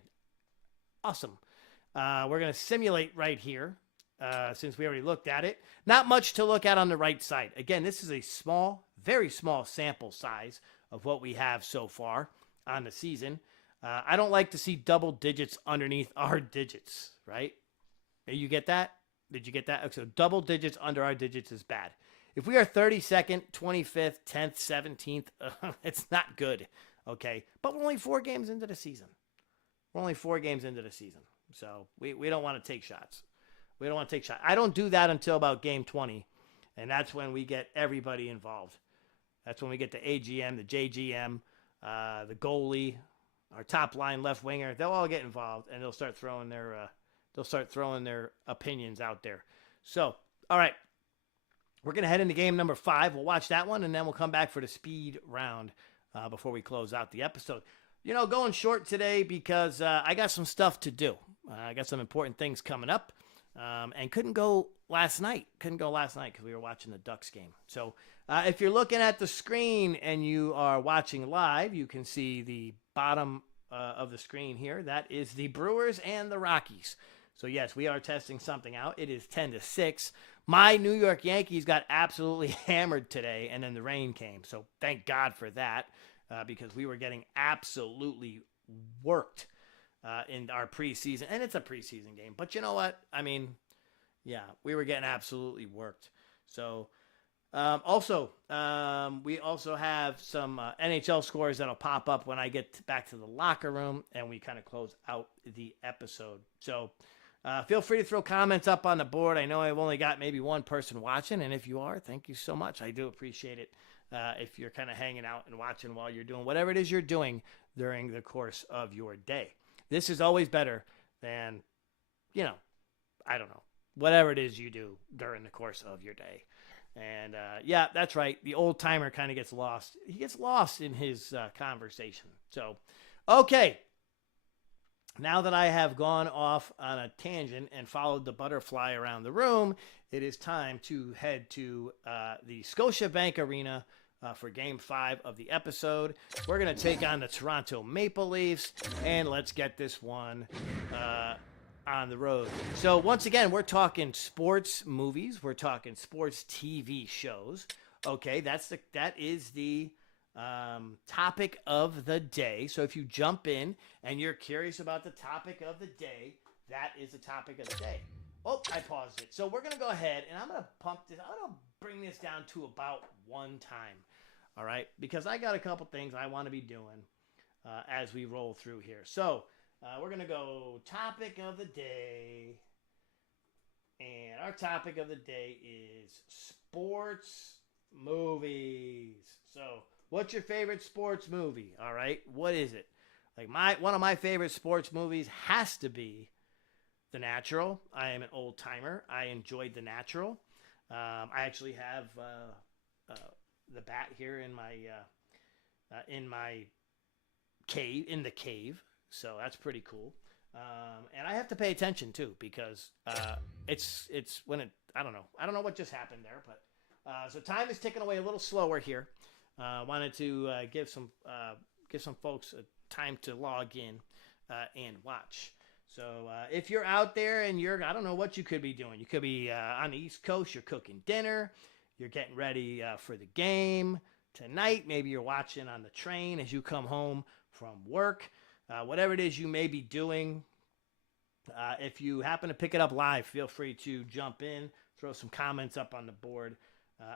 Awesome. We're going to simulate right here since we already looked at it. Not much to look at on the right side. Again, this is a small, very small sample size of what we have so far on the season. I don't like to see double digits underneath our digits, right? You get that? Did you get that? Okay, so double digits under our digits is bad. If we are 32nd, 25th, 10th, 17th, it's not good, okay? But we're only 4 games into the season. We're only 4 games into the season. So we don't want to take shots. We don't want to take shots. I don't do that until about game 20, and that's when we get everybody involved. That's when we get the AGM, the JGM, the goalie, our top line left winger. They'll all get involved, and they'll start throwing their opinions out there. So, all right. We're going to head into game number 5. We'll watch that one, and then we'll come back for the speed round before we close out the episode. You know, going short today because I got some stuff to do. I got some important things coming up, and couldn't go last night. Because we were watching the Ducks game. So if you're looking at the screen and you are watching live, you can see the bottom of the screen here. That is the Brewers and the Rockies. So, yes, we are testing something out. It is 10-6. My New York Yankees got absolutely hammered today, and then the rain came. So, thank God for that, because we were getting absolutely worked in our preseason. And it's a preseason game. But you know what? I mean, yeah, we were getting absolutely worked. So, we also have some NHL scores that'll pop up when I get back to the locker room and we kind of close out the episode. So, feel free to throw comments up on the board. I know I've only got maybe one person watching, and if you are, thank you so much. I do appreciate it if you're kind of hanging out and watching while you're doing whatever it is you're doing during the course of your day. This is always better than, I don't know, whatever it is you do during the course of your day. And, yeah, that's right. The old timer kind of gets lost. He gets lost in his conversation. So, okay. Now that I have gone off on a tangent and followed the butterfly around the room, it is time to head to the Scotiabank Arena for Game 5 of the episode. We're going to take on the Toronto Maple Leafs, and let's get this one on the road. So once again, we're talking sports movies. We're talking sports TV shows. Okay, that is the topic of the day. So if you jump in and you're curious about the topic of the day, that is the topic of the day. Oh, I paused it. So we're going to go ahead and I'm going to bring this down to about 1 time. All right. Because I got a couple things I want to be doing as we roll through here. So we're going to go topic of the day. And our topic of the day is sports movies. So what's your favorite sports movie? All right. What is it? Like one of my favorite sports movies has to be The Natural. I am an old timer. I enjoyed The Natural. I actually have the bat here in my cave. So that's pretty cool. And I have to pay attention too because it's when it I don't know what just happened there, but so time is ticking away a little slower here. Wanted to give some folks time to log in and watch. So if you're out there and I don't know what you could be doing. You could be on the East Coast. You're cooking dinner. You're getting ready for the game tonight. Maybe you're watching on the train as you come home from work. Whatever it is you may be doing. If you happen to pick it up live, feel free to jump in. Throw some comments up on the board.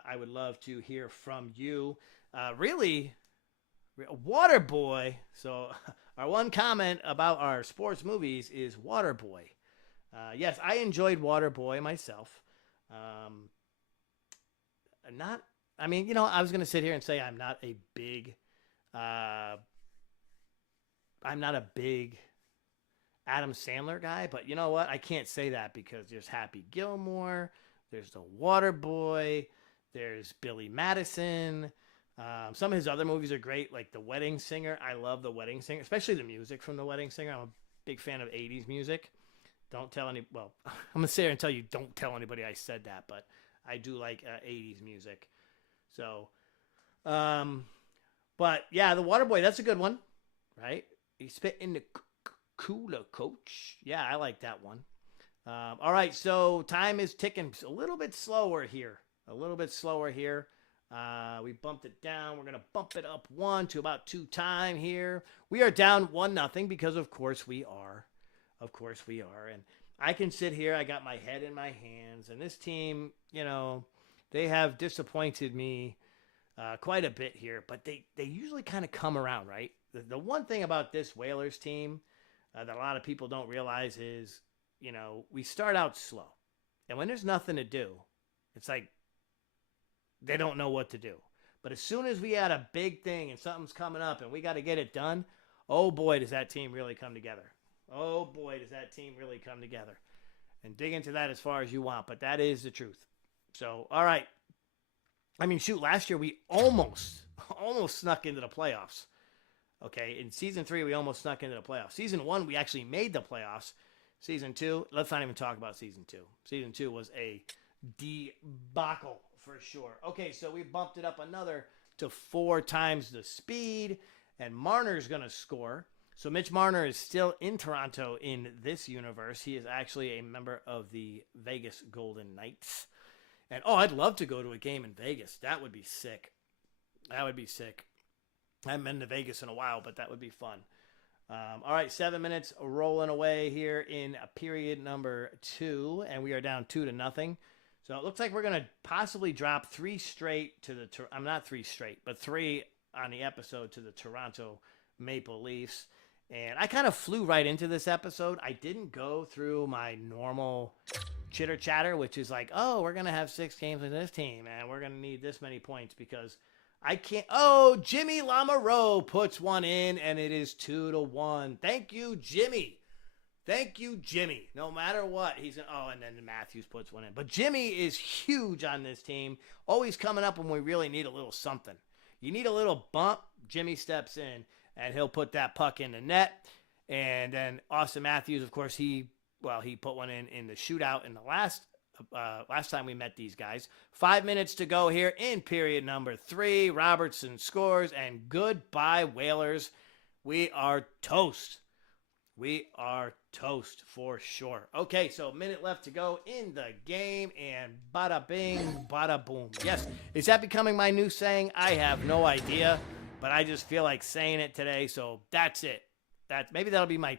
I would love to hear from you. Really, Waterboy. So our one comment about our sports movies is Waterboy. Yes, I enjoyed Waterboy myself. I was going to sit here and say I'm not a big Adam Sandler guy, but you know what? I can't say that because there's Happy Gilmore, there's The Waterboy, there's Billy Madison. Some of his other movies are great, like The Wedding Singer. I love The Wedding Singer, especially the music from The Wedding Singer. I'm a big fan of 80s music. I'm going to sit here and tell you, don't tell anybody I said that, but I do like 80s music. So, but yeah, The Waterboy, that's a good one, right? He spit in the cooler, coach. Yeah, I like that one. All right, so time is ticking a little bit slower here. We bumped it down. We're going to bump it up 1 to about 2 time here. We are down 1-0 because of course we are. Of course we are. And I can sit here. I got my head in my hands. And this team, they have disappointed me quite a bit here. But they usually kind of come around, right? The one thing about this Whalers team that a lot of people don't realize is, we start out slow. And when there's nothing to do, it's like they don't know what to do. But as soon as we add a big thing and something's coming up and we got to get it done, oh boy, does that team really come together. Oh boy, does that team really come together. And dig into that as far as you want, but that is the truth. So, all right. I mean, shoot, last year we almost snuck into the playoffs. Okay, in Season 3, we almost snuck into the playoffs. Season 1, we actually made the playoffs. Season 2, let's not even talk about Season 2. Season 2 was a debacle for sure. Okay, so we bumped it up another to 4 times the speed, and Marner's going to score. So Mitch Marner is still in Toronto in this universe. He is actually a member of the Vegas Golden Knights. And, I'd love to go to a game in Vegas. That would be sick. That would be sick. I haven't been to Vegas in a while, but that would be fun. All right, 7 minutes rolling away here in period number 2, and we are down 2-0. So it looks like we're going to possibly drop 3 straight to the – I'm not 3 straight, but 3 on the episode to the Toronto Maple Leafs. And I kind of flew right into this episode. I didn't go through my normal chitter chatter, which is like, we're going to have 6 games with this team, and we're going to need this many points because I can't. Jimmy Lamoureux puts one in, and it is 2-1. Thank you, Jimmy. Thank you, Jimmy. No matter what, he's and then Matthews puts one in. But Jimmy is huge on this team, always coming up when we really need a little something. You need a little bump, Jimmy steps in, and he'll put that puck in the net. And then Austin Matthews, of course, he put one in the shootout in the last time we met these guys. 5 minutes to go here in period number 3. Robertson scores, and goodbye, Whalers. We are toast. We are toast for sure. Okay, so a minute left to go in the game, and bada bing, bada boom. Yes, is that becoming my new saying? I have no idea, but I just feel like saying it today, so that's it. Maybe that'll be my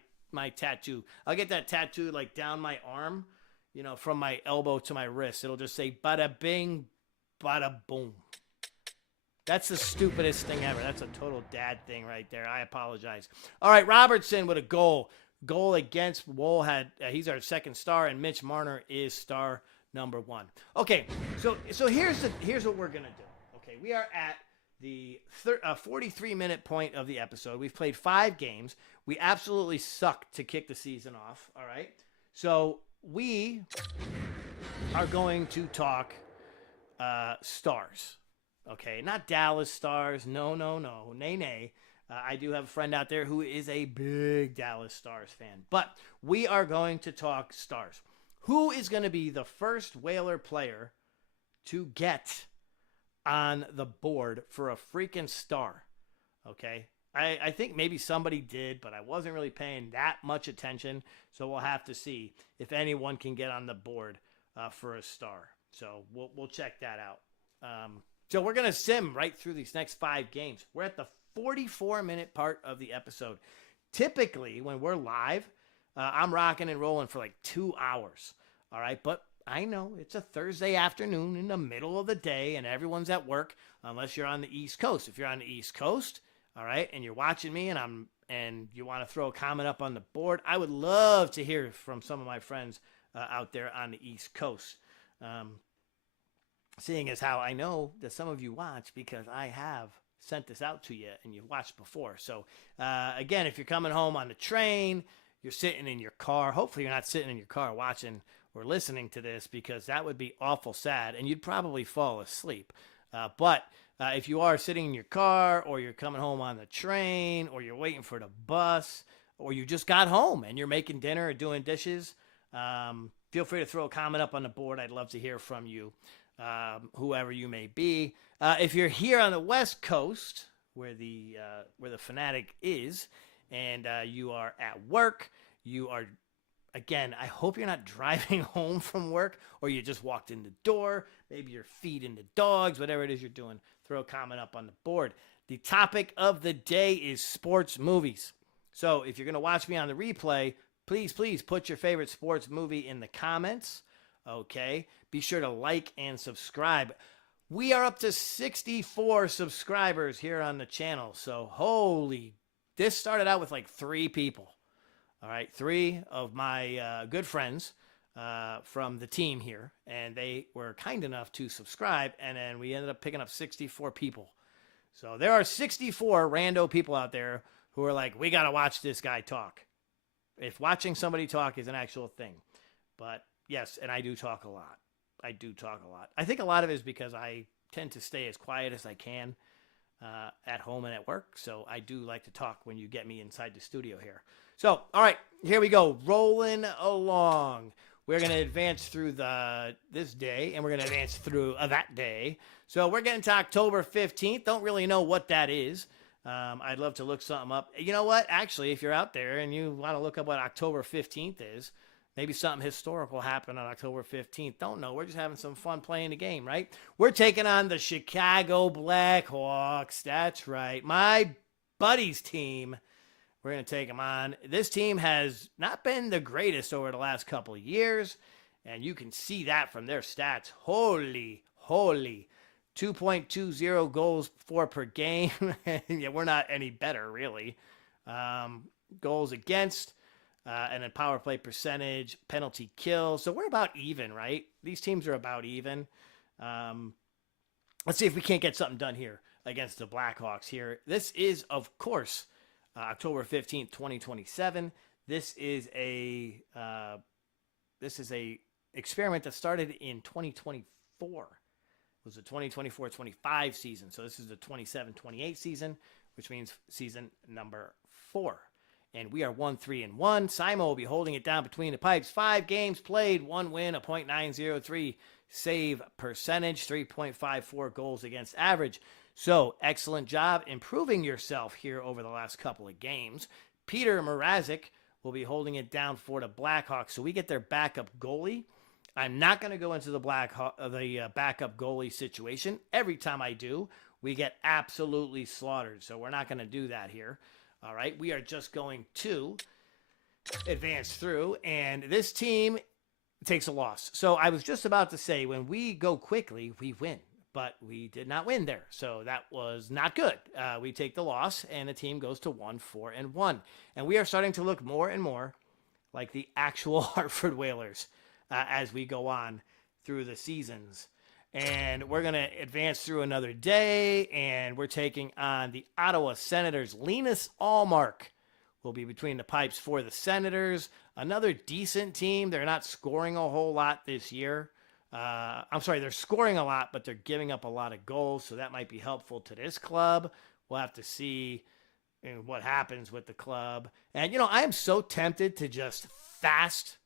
tattoo. I'll get that tattooed like down my arm, from my elbow to my wrist. It'll just say bada bing, bada boom. That's the stupidest thing ever. That's a total dad thing right there. I apologize. All right, Robertson with a goal. Goal against Woll he's our second star, and Mitch Marner is star number 1. Okay, so here's what we're gonna do. Okay, we are at the 43-minute point of the episode. We've played 5 games. We absolutely suck to kick the season off. All right, so we are going to talk stars. Okay, not Dallas Stars. No. Nay. I do have a friend out there who is a big Dallas Stars fan. But we are going to talk stars. Who is going to be the first Whaler player to get on the board for a freaking star? Okay, I think maybe somebody did, but I wasn't really paying that much attention. So we'll have to see if anyone can get on the board for a star. So we'll check that out. So we're going to sim right through these next 5 games. We're at the 44-minute part of the episode. Typically, when we're live, I'm rocking and rolling for like 2 hours. All right, but I know it's a Thursday afternoon in the middle of the day, and everyone's at work, unless you're on the East Coast. If you're on the East Coast, all right, and you're watching me, and you want to throw a comment up on the board, I would love to hear from some of my friends out there on the East Coast. Seeing as how I know that some of you watch because I have sent this out to you and you've watched before. So, again, if you're coming home on the train, you're sitting in your car. Hopefully you're not sitting in your car watching or listening to this because that would be awful sad and you'd probably fall asleep. But if you are sitting in your car or you're coming home on the train or you're waiting for the bus or you just got home and you're making dinner or doing dishes, feel free to throw a comment up on the board. I'd love to hear from you. Whoever you may be. If you're here on the West Coast, where the Fanatic is, and you are at work, you are again, I hope you're not driving home from work or you just walked in the door. Maybe you're feeding the dogs, whatever it is you're doing. Throw a comment up on the board. The topic of the day is sports movies. So if you're going to watch me on the replay, please put your favorite sports movie in the comments. Okay. Be sure to like and subscribe. We are up to 64 subscribers here on the channel. So this started out with like 3 people. All right, 3 of my good friends from the team here, and they were kind enough to subscribe, and then we ended up picking up 64 people. So there are 64 rando people out there who are like, we got to watch this guy talk. If watching somebody talk is an actual thing. But yes, and I do talk a lot. I think a lot of it is because I tend to stay as quiet as I can at home and at work. So I do like to talk when you get me inside the studio here. So, all right, here we go. Rolling along. We're going to advance through this day, and we're going to advance through that day. So we're getting to October 15th. Don't really know what that is. I'd love to look something up. You know what? Actually, if you're out there and you want to look up what October 15th is, maybe something historical happened on October 15th. Don't know. We're just having some fun playing the game, right? We're taking on the Chicago Blackhawks. That's right. My buddy's team. We're going to take them on. This team has not been the greatest over the last couple of years, and you can see that from their stats. Holy. 2.20 goals for per game. Yeah, we're not any better, really. Goals against, and then power play percentage, penalty kill. So we're about even, right? These teams are about even. Let's see if we can't get something done here against the Blackhawks here. This is, of course, October 15th, 2027. This is a experiment that started in 2024. It was a 2024-25 season. So this is the 27-28 season, which means season number 4. And we are 1-3-1. Simo will be holding it down between the pipes. 5 games played, 1 win, a .903 save percentage, 3.54 goals against average. So, excellent job improving yourself here over the last couple of games. Peter Mrazek will be holding it down for the Blackhawks. So we get their backup goalie. I'm not going to go into the backup goalie situation. Every time I do, we get absolutely slaughtered. So we're not going to do that here. All right, we are just going to advance through, and this team takes a loss. So I was just about to say, when we go quickly, we win. But we did not win there, so that was not good. We take the loss, and the team goes to 1-4-1. And we are starting to look more and more like the actual Hartford Whalers as we go on through the seasons. And we're going to advance through another day, and we're taking on the Ottawa Senators. Linus Allmark will be between the pipes for the Senators. Another decent team. They're not scoring a whole lot this year. They're scoring a lot, but they're giving up a lot of goals, so that might be helpful to this club. We'll have to see what happens with the club. And, I am so tempted to just fast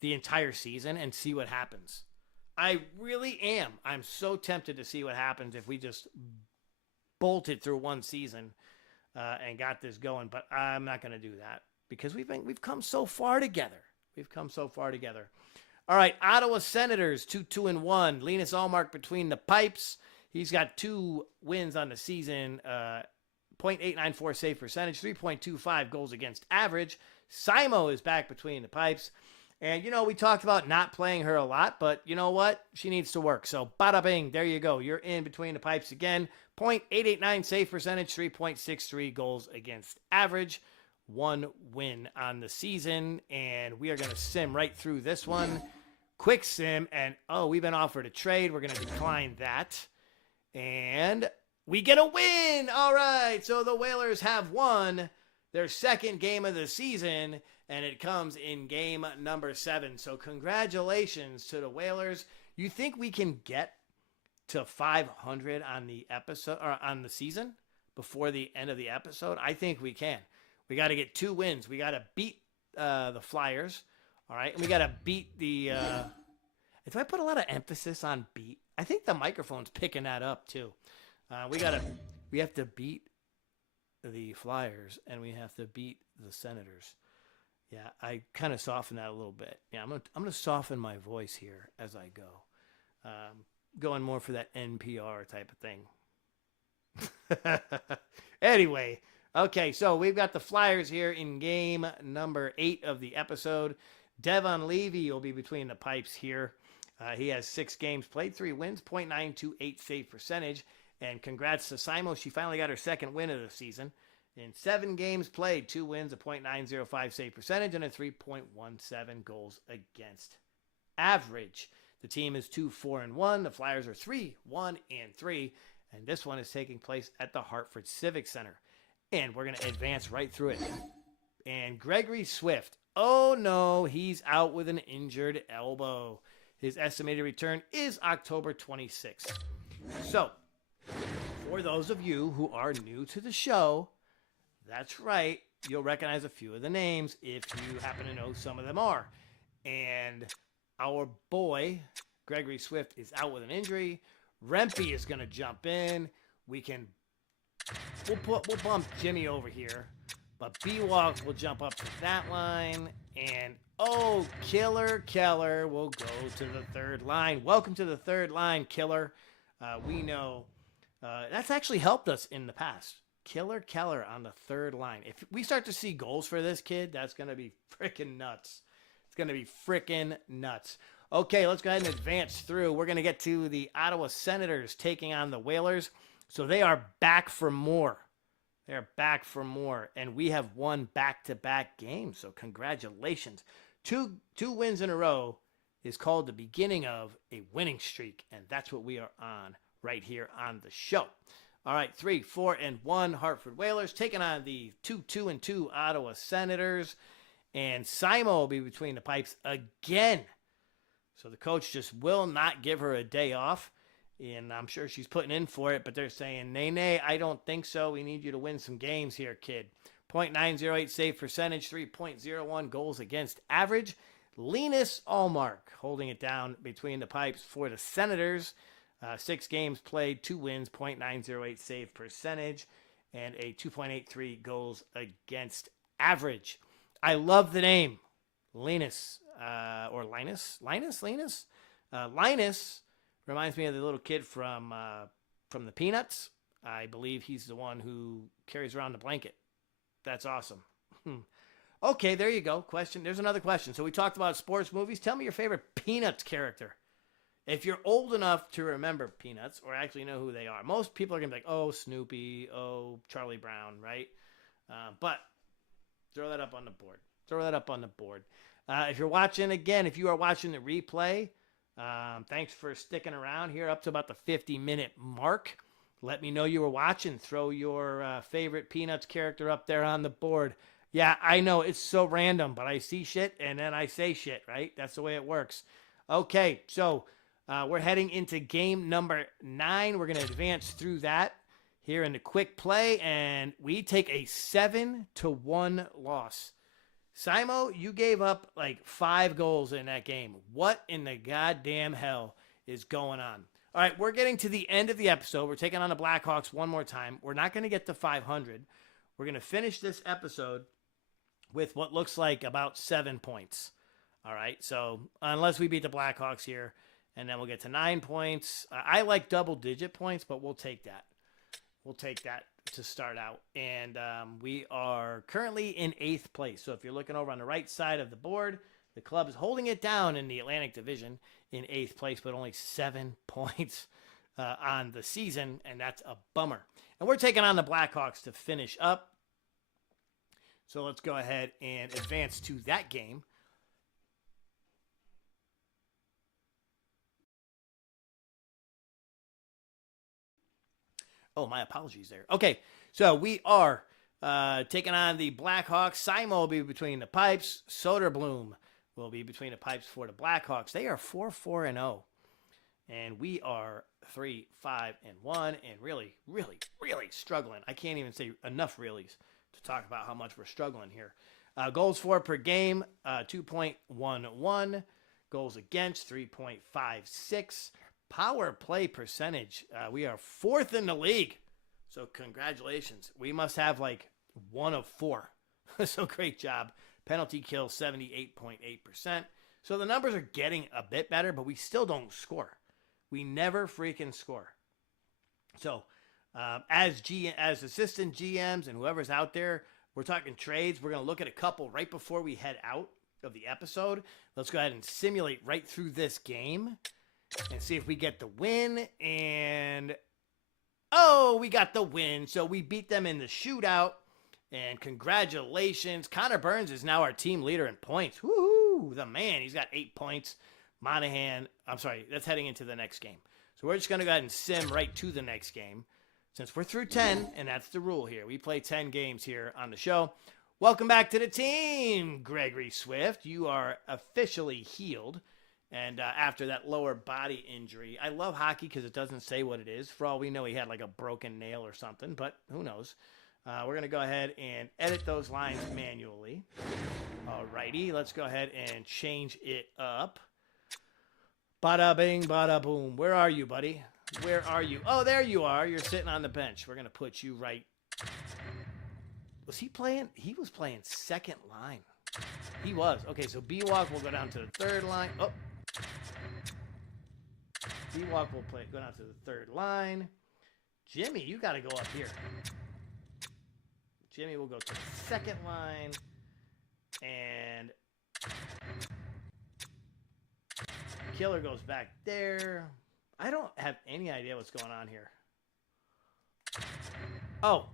the entire season and see what happens. I really am. I'm so tempted to see what happens if we just bolted through one season and got this going, but I'm not going to do that because we've come so far together. All right, Ottawa Senators, 2-2-1. Linus Allmark between the pipes. He's got 2 wins on the season, .894 save percentage, 3.25 goals against average. Simo is back between the pipes. And, we talked about not playing her a lot, but you know what? She needs to work. So, bada bing, there you go. You're in between the pipes again. .889 save percentage, 3.63 goals against average. 1 win on the season, and we are going to sim right through this one. Quick sim, and we've been offered a trade. We're going to decline that. And we get a win! All right, so the Whalers have won their second game of the season, and it comes in game number 7. So congratulations to the Whalers. You think we can get to 500 on the episode or on the season before the end of the episode? I think we can. We got to get 2 wins. We got to beat the Flyers, all right? And we got to beat the do I put a lot of emphasis on beat? I think the microphone's picking that up too. We have to beat the Flyers, and we have to beat the Senators. Yeah, I kind of softened that a little bit. Yeah, I'm gonna soften my voice here as I go, going more for that NPR type of thing. Anyway, okay, so we've got the Flyers here in game number 8 of the episode. Devon Levy will be between the pipes here. He has 6 games played, 3 wins, .928 save percentage. And congrats to Simo. She finally got her second win of the season. In 7 games played, 2 wins, a .905 save percentage, and a 3.17 goals against average. The team is 2-4-1. The Flyers are 3-1-3. And this one is taking place at the Hartford Civic Center. And we're going to advance right through it. And Gregory Swift, oh no, he's out with an injured elbow. His estimated return is October 26th. So, for those of you who are new to the show, that's right, you'll recognize a few of the names if you happen to know some of them are. And our boy, Gregory Swift, is out with an injury. Rempe is going to jump in. We'll bump Jimmy over here. But B-Walk will jump up to that line. And, Killer Keller will go to the third line. Welcome to the third line, Killer. We know that's actually helped us in the past. Killer Keller on the third line. If we start to see goals for this kid, that's going to be freaking nuts. It's going to be freaking nuts. Okay, let's go ahead and advance through. We're going to get to the Ottawa Senators taking on the Whalers. So they are back for more. They're back for more. And we have won back-to-back games. So congratulations. Two wins in a row is called the beginning of a winning streak. And that's what we are on right here on the show. All right, 3-4-1 Hartford Whalers taking on the 2-2-2 Ottawa Senators. And Simo will be between the pipes again. So the coach just will not give her a day off. And I'm sure she's putting in for it, but they're saying, nay, I don't think so. We need you to win some games here, kid. .908 save percentage, 3.01 goals against average. Linus Allmark holding it down between the pipes for the Senators. 6 games played, 2 wins, .908 save percentage, and a 2.83 goals against average. I love the name, Linus, or Linus. Linus reminds me of the little kid from the Peanuts. I believe he's the one who carries around the blanket. That's awesome. Okay, there you go. Question. There's another question. So we talked about sports movies. Tell me your favorite Peanuts character. If you're old enough to remember Peanuts or actually know who they are, most people are going to be like, oh, Snoopy, oh, Charlie Brown, right? But throw that up on the board. If you're watching, again, if you are watching the replay, thanks for sticking around here up to about the 50-minute mark. Let me know you were watching. Throw your favorite Peanuts character up there on the board. Yeah, I know it's so random, but I see shit and then I say shit, right? That's the way it works. Okay, so we're heading into game number 9. We're going to advance through that here in the quick play, and we take a 7-1 loss. Simo, you gave up like 5 goals in that game. What in the goddamn hell is going on? All right, we're getting to the end of the episode. We're taking on the Blackhawks one more time. We're not going to get to 500. We're going to finish this episode with what looks like about 7 points. All right, so unless we beat the Blackhawks here, and then we'll get to 9 points. I like double-digit points, but we'll take that. We'll take that to start out. And we are currently in 8th place. So if you're looking over on the right side of the board, the club is holding it down in the Atlantic Division in 8th place, but only 7 points on the season, and that's a bummer. And we're taking on the Blackhawks to finish up. So let's go ahead and advance to that game. Oh, my apologies there. Okay, so we are taking on the Blackhawks. Simo will be between the pipes. Soderblom will be between the pipes for the Blackhawks. They are 4-4-0. And we are 3-5-1 and really, really, really struggling. I can't even say enough reallys to talk about how much we're struggling here. Goals for per game, 2.11. Goals against, 3.56. Power play percentage, we are 4th in the league. So congratulations. We must have like 1 of 4. So great job. Penalty kill 78.8%. So the numbers are getting a bit better, but we still don't score. We never freaking score. So as assistant GMs and whoever's out there, we're talking trades. We're going to look at a couple right before we head out of the episode. Let's go ahead and simulate right through this game and see if we get the win. And, oh, we got the win. So we beat them in the shootout. And congratulations. Connor Burns is now our team leader in points. Woohoo! The man. He's got 8 points. Monahan, I'm sorry, that's heading into the next game. So we're just going to go ahead and sim right to the next game. Since we're through 10, and that's the rule here. We play 10 games here on the show. Welcome back to the team, Gregory Swift. You are officially healed. And after that lower body injury, I love hockey because it doesn't say what it is. For all we know, he had like a broken nail or something, but who knows? We're going to go ahead and edit those lines manually. Alrighty, let's go ahead and change it up. Bada bing, bada boom. Where are you, buddy? Where are you? Oh, there you are. You're sitting on the bench. We're going to put you right. Was he playing? He was playing second line. He was. Okay, so B-Walk will go down to the third line. Oh. B-Walk will go down to the third line. Jimmy, you got to go up here. Jimmy will go to the second line. And Killer goes back there. I don't have any idea what's going on here. Oh,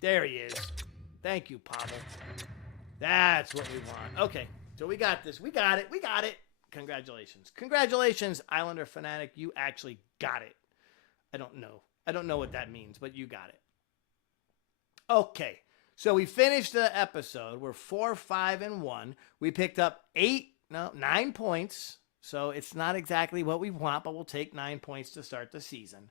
there he is. Thank you, Pavel. That's what we want. Okay, so we got this. We got it. We got it. Congratulations. Congratulations, Islander Fanatic. You actually got it. I don't know. I don't know what that means, but you got it. Okay, so we finished the episode. We're 4-5-1. We picked up 9 points. So it's not exactly what we want, but we'll take 9 points to start the season.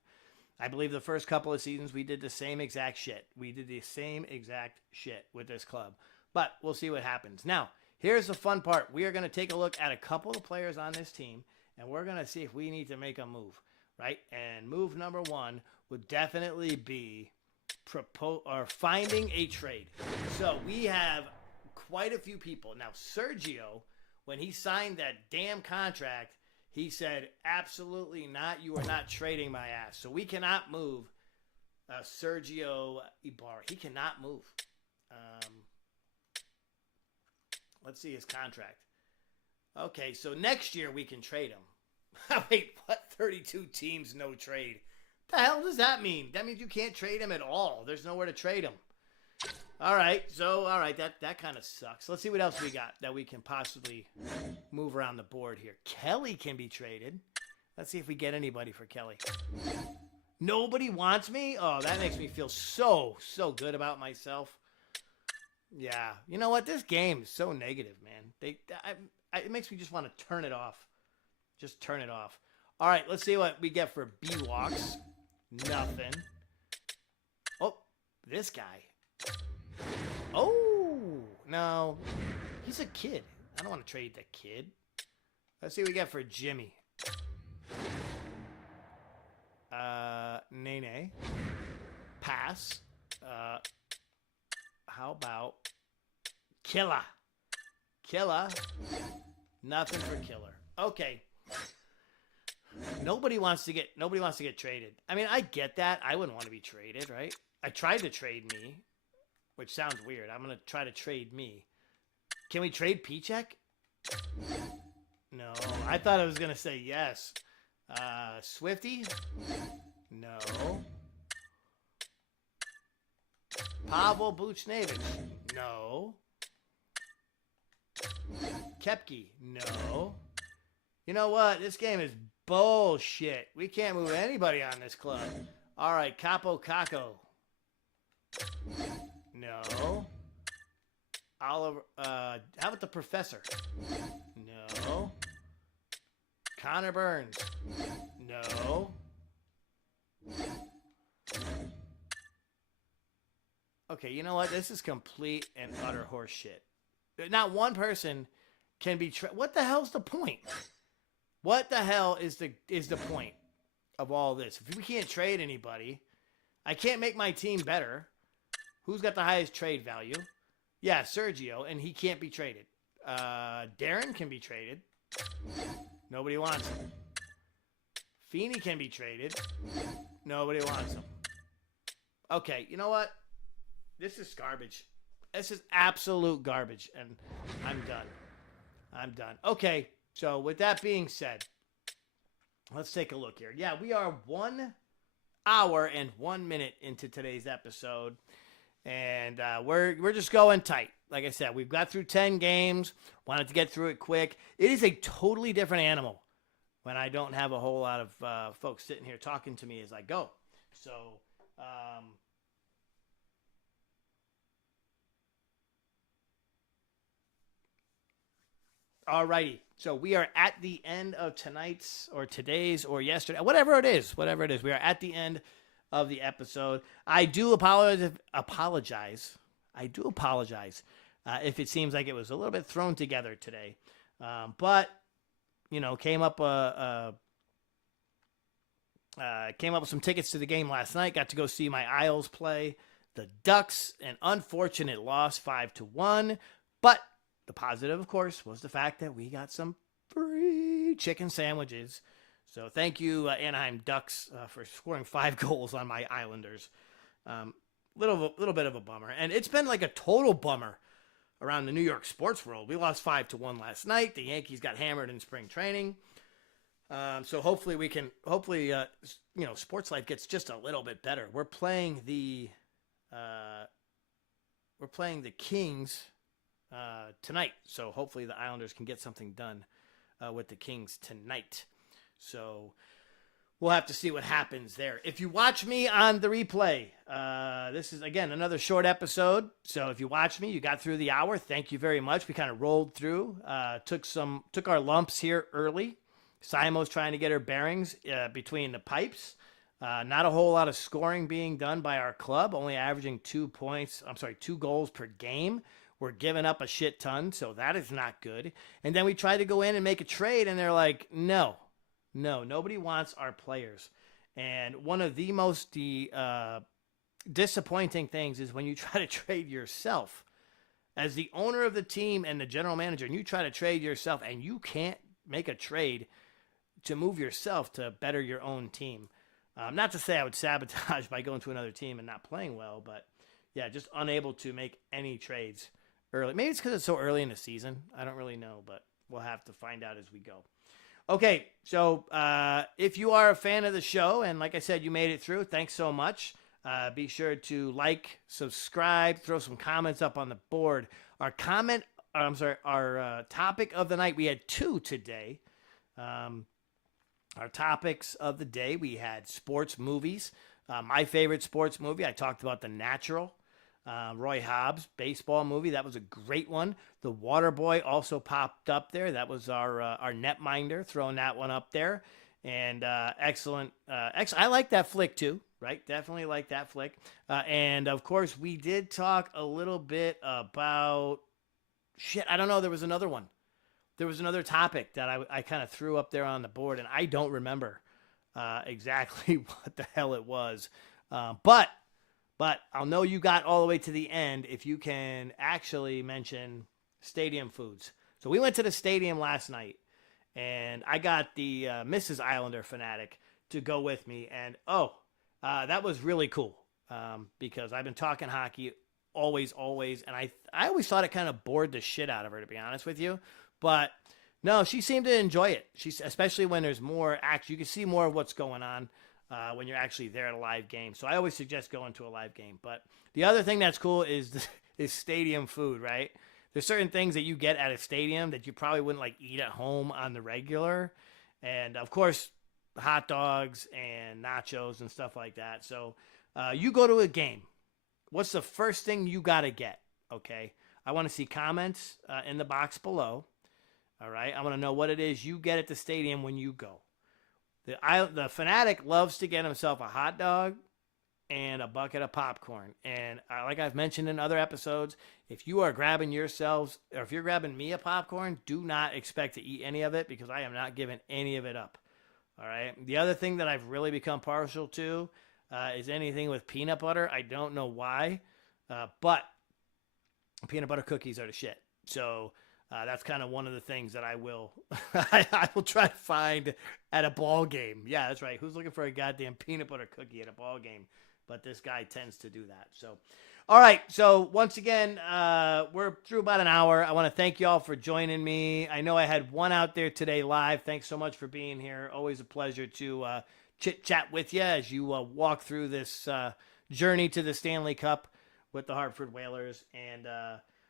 I believe the first couple of seasons we did the same exact shit. We did the same exact shit with this club. But we'll see what happens. Now, here's the fun part. We are going to take a look at a couple of players on this team, and we're going to see if we need to make a move, right? And move number one would definitely be finding a trade. So we have quite a few people. Now, Sergio, when he signed that damn contract, he said, absolutely not. You are not trading my ass. So we cannot move Sergio Ibarra. He cannot move. Let's see his contract. Okay, so next year we can trade him. Wait, what? 32 teams, no trade. The hell does that mean? That means you can't trade him at all. There's nowhere to trade him. All right, that kind of sucks. Let's see what else we got that we can possibly move around the board here. Kelly can be traded. Let's see if we get anybody for Kelly. Nobody wants me? Oh, that makes me feel so good about myself. Yeah, you know what? This game is so negative, man. It makes me just want to turn it off. Just turn it off. All right, let's see what we get for B-Walks. Nothing. Oh, this guy. Oh, no. He's a kid. I don't want to trade the kid. Let's see what we get for Jimmy. Nene. Pass. How about Killer? Killer. Nothing for Killer. Okay. Nobody wants to get traded. I mean, I get that. I wouldn't want to be traded, right? I tried to trade me, which sounds weird. I'm going to try to trade me. Can we trade Pichek? No. I thought I was going to say yes. Swifty? No. Pavel Buchnevich? No. Kepke? No. You know what? This game is bullshit. We can't move anybody on this club. All right, Capo Caco. No. Oliver. How about the Professor? No. Connor Burns. No. Okay, you know what? This is complete and utter horse shit. Not one person can be... What the hell's the point? What the hell is the point of all this? If we can't trade anybody, I can't make my team better. Who's got the highest trade value? Yeah, Sergio, and he can't be traded. Darren can be traded. Nobody wants him. Feeney can be traded. Nobody wants him. Okay, you know what? This is garbage. This is absolute garbage, and I'm done. I'm done. Okay, so with that being said, let's take a look here. Yeah, we are 1 hour and 1 minute into today's episode, and we're just going tight. Like I said, we've got through 10 games. Wanted to get through it quick. It is a totally different animal when I don't have a whole lot of folks sitting here talking to me as I go. So, alrighty. So we are at the end of tonight's or today's or yesterday, whatever it is. We are at the end of the episode. I do apologize. I do apologize if it seems like it was a little bit thrown together today. But, you know, came up with some tickets to the game last night. Got to go see my Isles play the Ducks. An unfortunate loss, 5-1. But the positive, of course, was the fact that we got some free chicken sandwiches. So thank you, Anaheim Ducks, for scoring 5 goals on my Islanders. Little bit of a bummer. And it's been like a total bummer around the New York sports world. We lost 5-1 last night. The Yankees got hammered in spring training. So hopefully sports life gets just a little bit better. We're playing the Kings tonight. So hopefully the Islanders can get something done with the Kings tonight. So we'll have to see what happens there. If you watch me on the replay, this is, again, another short episode. So if you watch me, you got through the hour. Thank you very much. We kind of rolled through, took our lumps here early. Simo's trying to get her bearings between the pipes. Not a whole lot of scoring being done by our club, only averaging 2 goals per game. We're giving up a shit ton, so that is not good. And then we tried to go in and make a trade, and they're like, no, nobody wants our players. And one of the most disappointing things is when you try to trade yourself. As the owner of the team and the general manager, and you try to trade yourself, and you can't make a trade to move yourself to better your own team. Not to say I would sabotage by going to another team and not playing well, but yeah, just unable to make any trades early. Maybe it's because it's so early in the season. I don't really know, but we'll have to find out as we go. Okay, so if you are a fan of the show, and like I said, you made it through, thanks so much. Be sure to like, subscribe, throw some comments up on the board. Our topic of the night, we had 2 today. Our topics of the day, we had sports movies. My favorite sports movie, I talked about The Natural. Roy Hobbs baseball movie, that was a great one. The Waterboy also popped up there. That was our netminder, throwing that one up there. And excellent. I like that flick too, right? Definitely like that flick. And of course, we did talk a little bit about I don't know. There was another one. There was another topic that I kind of threw up there on the board, and I don't remember exactly what the hell it was. But I'll know you got all the way to the end if you can actually mention stadium foods. So we went to the stadium last night, and I got the Mrs. Islander Fanatic to go with me. And, that was really cool because I've been talking hockey always. And I always thought it kind of bored the shit out of her, to be honest with you. But no, she seemed to enjoy it. Especially when there's more action. You can see more of what's going on when you're actually there at a live game. So I always suggest going to a live game. But the other thing that's cool is stadium food, right? There's certain things that you get at a stadium that you probably wouldn't like eat at home on the regular. And of course, hot dogs and nachos and stuff like that. So you go to a game. What's the first thing you got to get? Okay. I want to see comments in the box below. All right. I want to know what it is you get at the stadium when you go. The Fanatic loves to get himself a hot dog and a bucket of popcorn. And like I've mentioned in other episodes, if you are grabbing yourselves, or if you're grabbing me a popcorn, do not expect to eat any of it because I am not giving any of it up. All right. The other thing that I've really become partial to is anything with peanut butter. I don't know why, but peanut butter cookies are the shit. So that's kind of one of the things that I will I will try to find at a ball game. Yeah, that's right. Who's looking for a goddamn peanut butter cookie at a ball game? But this guy tends to do that. So, all right. So once again, we're through about an hour. I want to thank you all for joining me. I know I had one out there today live. Thanks so much for being here. Always a pleasure to chit chat with you as you walk through this journey to the Stanley Cup with the Hartford Whalers. And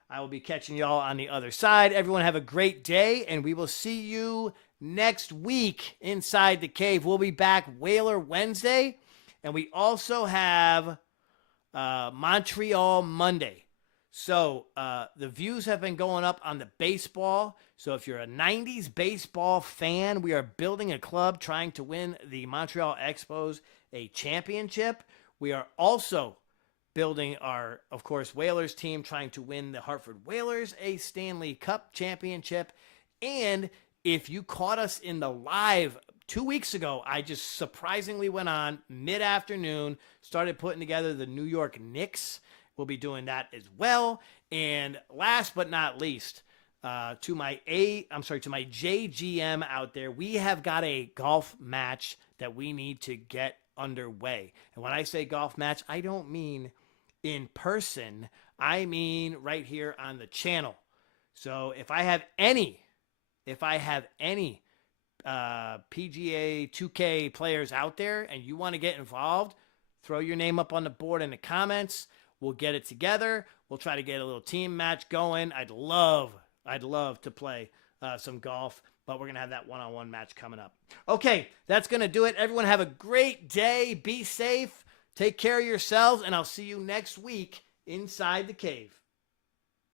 I will be catching y'all on the other side. Everyone have a great day, and we will see you next week inside the cave. We'll be back Whaler Wednesday, and we also have Montreal Monday. So the views have been going up on the baseball. So if you're a 90s baseball fan, we are building a club trying to win the Montreal Expos a championship. We are also building our, of course, Whalers team, trying to win the Hartford Whalers a Stanley Cup championship. And if you caught us in the live 2 weeks ago, I just surprisingly went on mid-afternoon, started putting together the New York Knicks. We'll be doing that as well. And last but not least, to my JGM out there, we have got a golf match that we need to get underway. And when I say golf match, I don't mean in person. I mean right here on the channel. So if I have any PGA 2K players out there and you want to get involved, throw your name up on the board in the comments. We'll get it together. We'll try to get a little team match going. I'd love to play some golf, but we're going to have that one-on-one match coming up. Okay, that's going to do it. Everyone have a great day. Be safe. Take care of yourselves, and I'll see you next week inside the cave.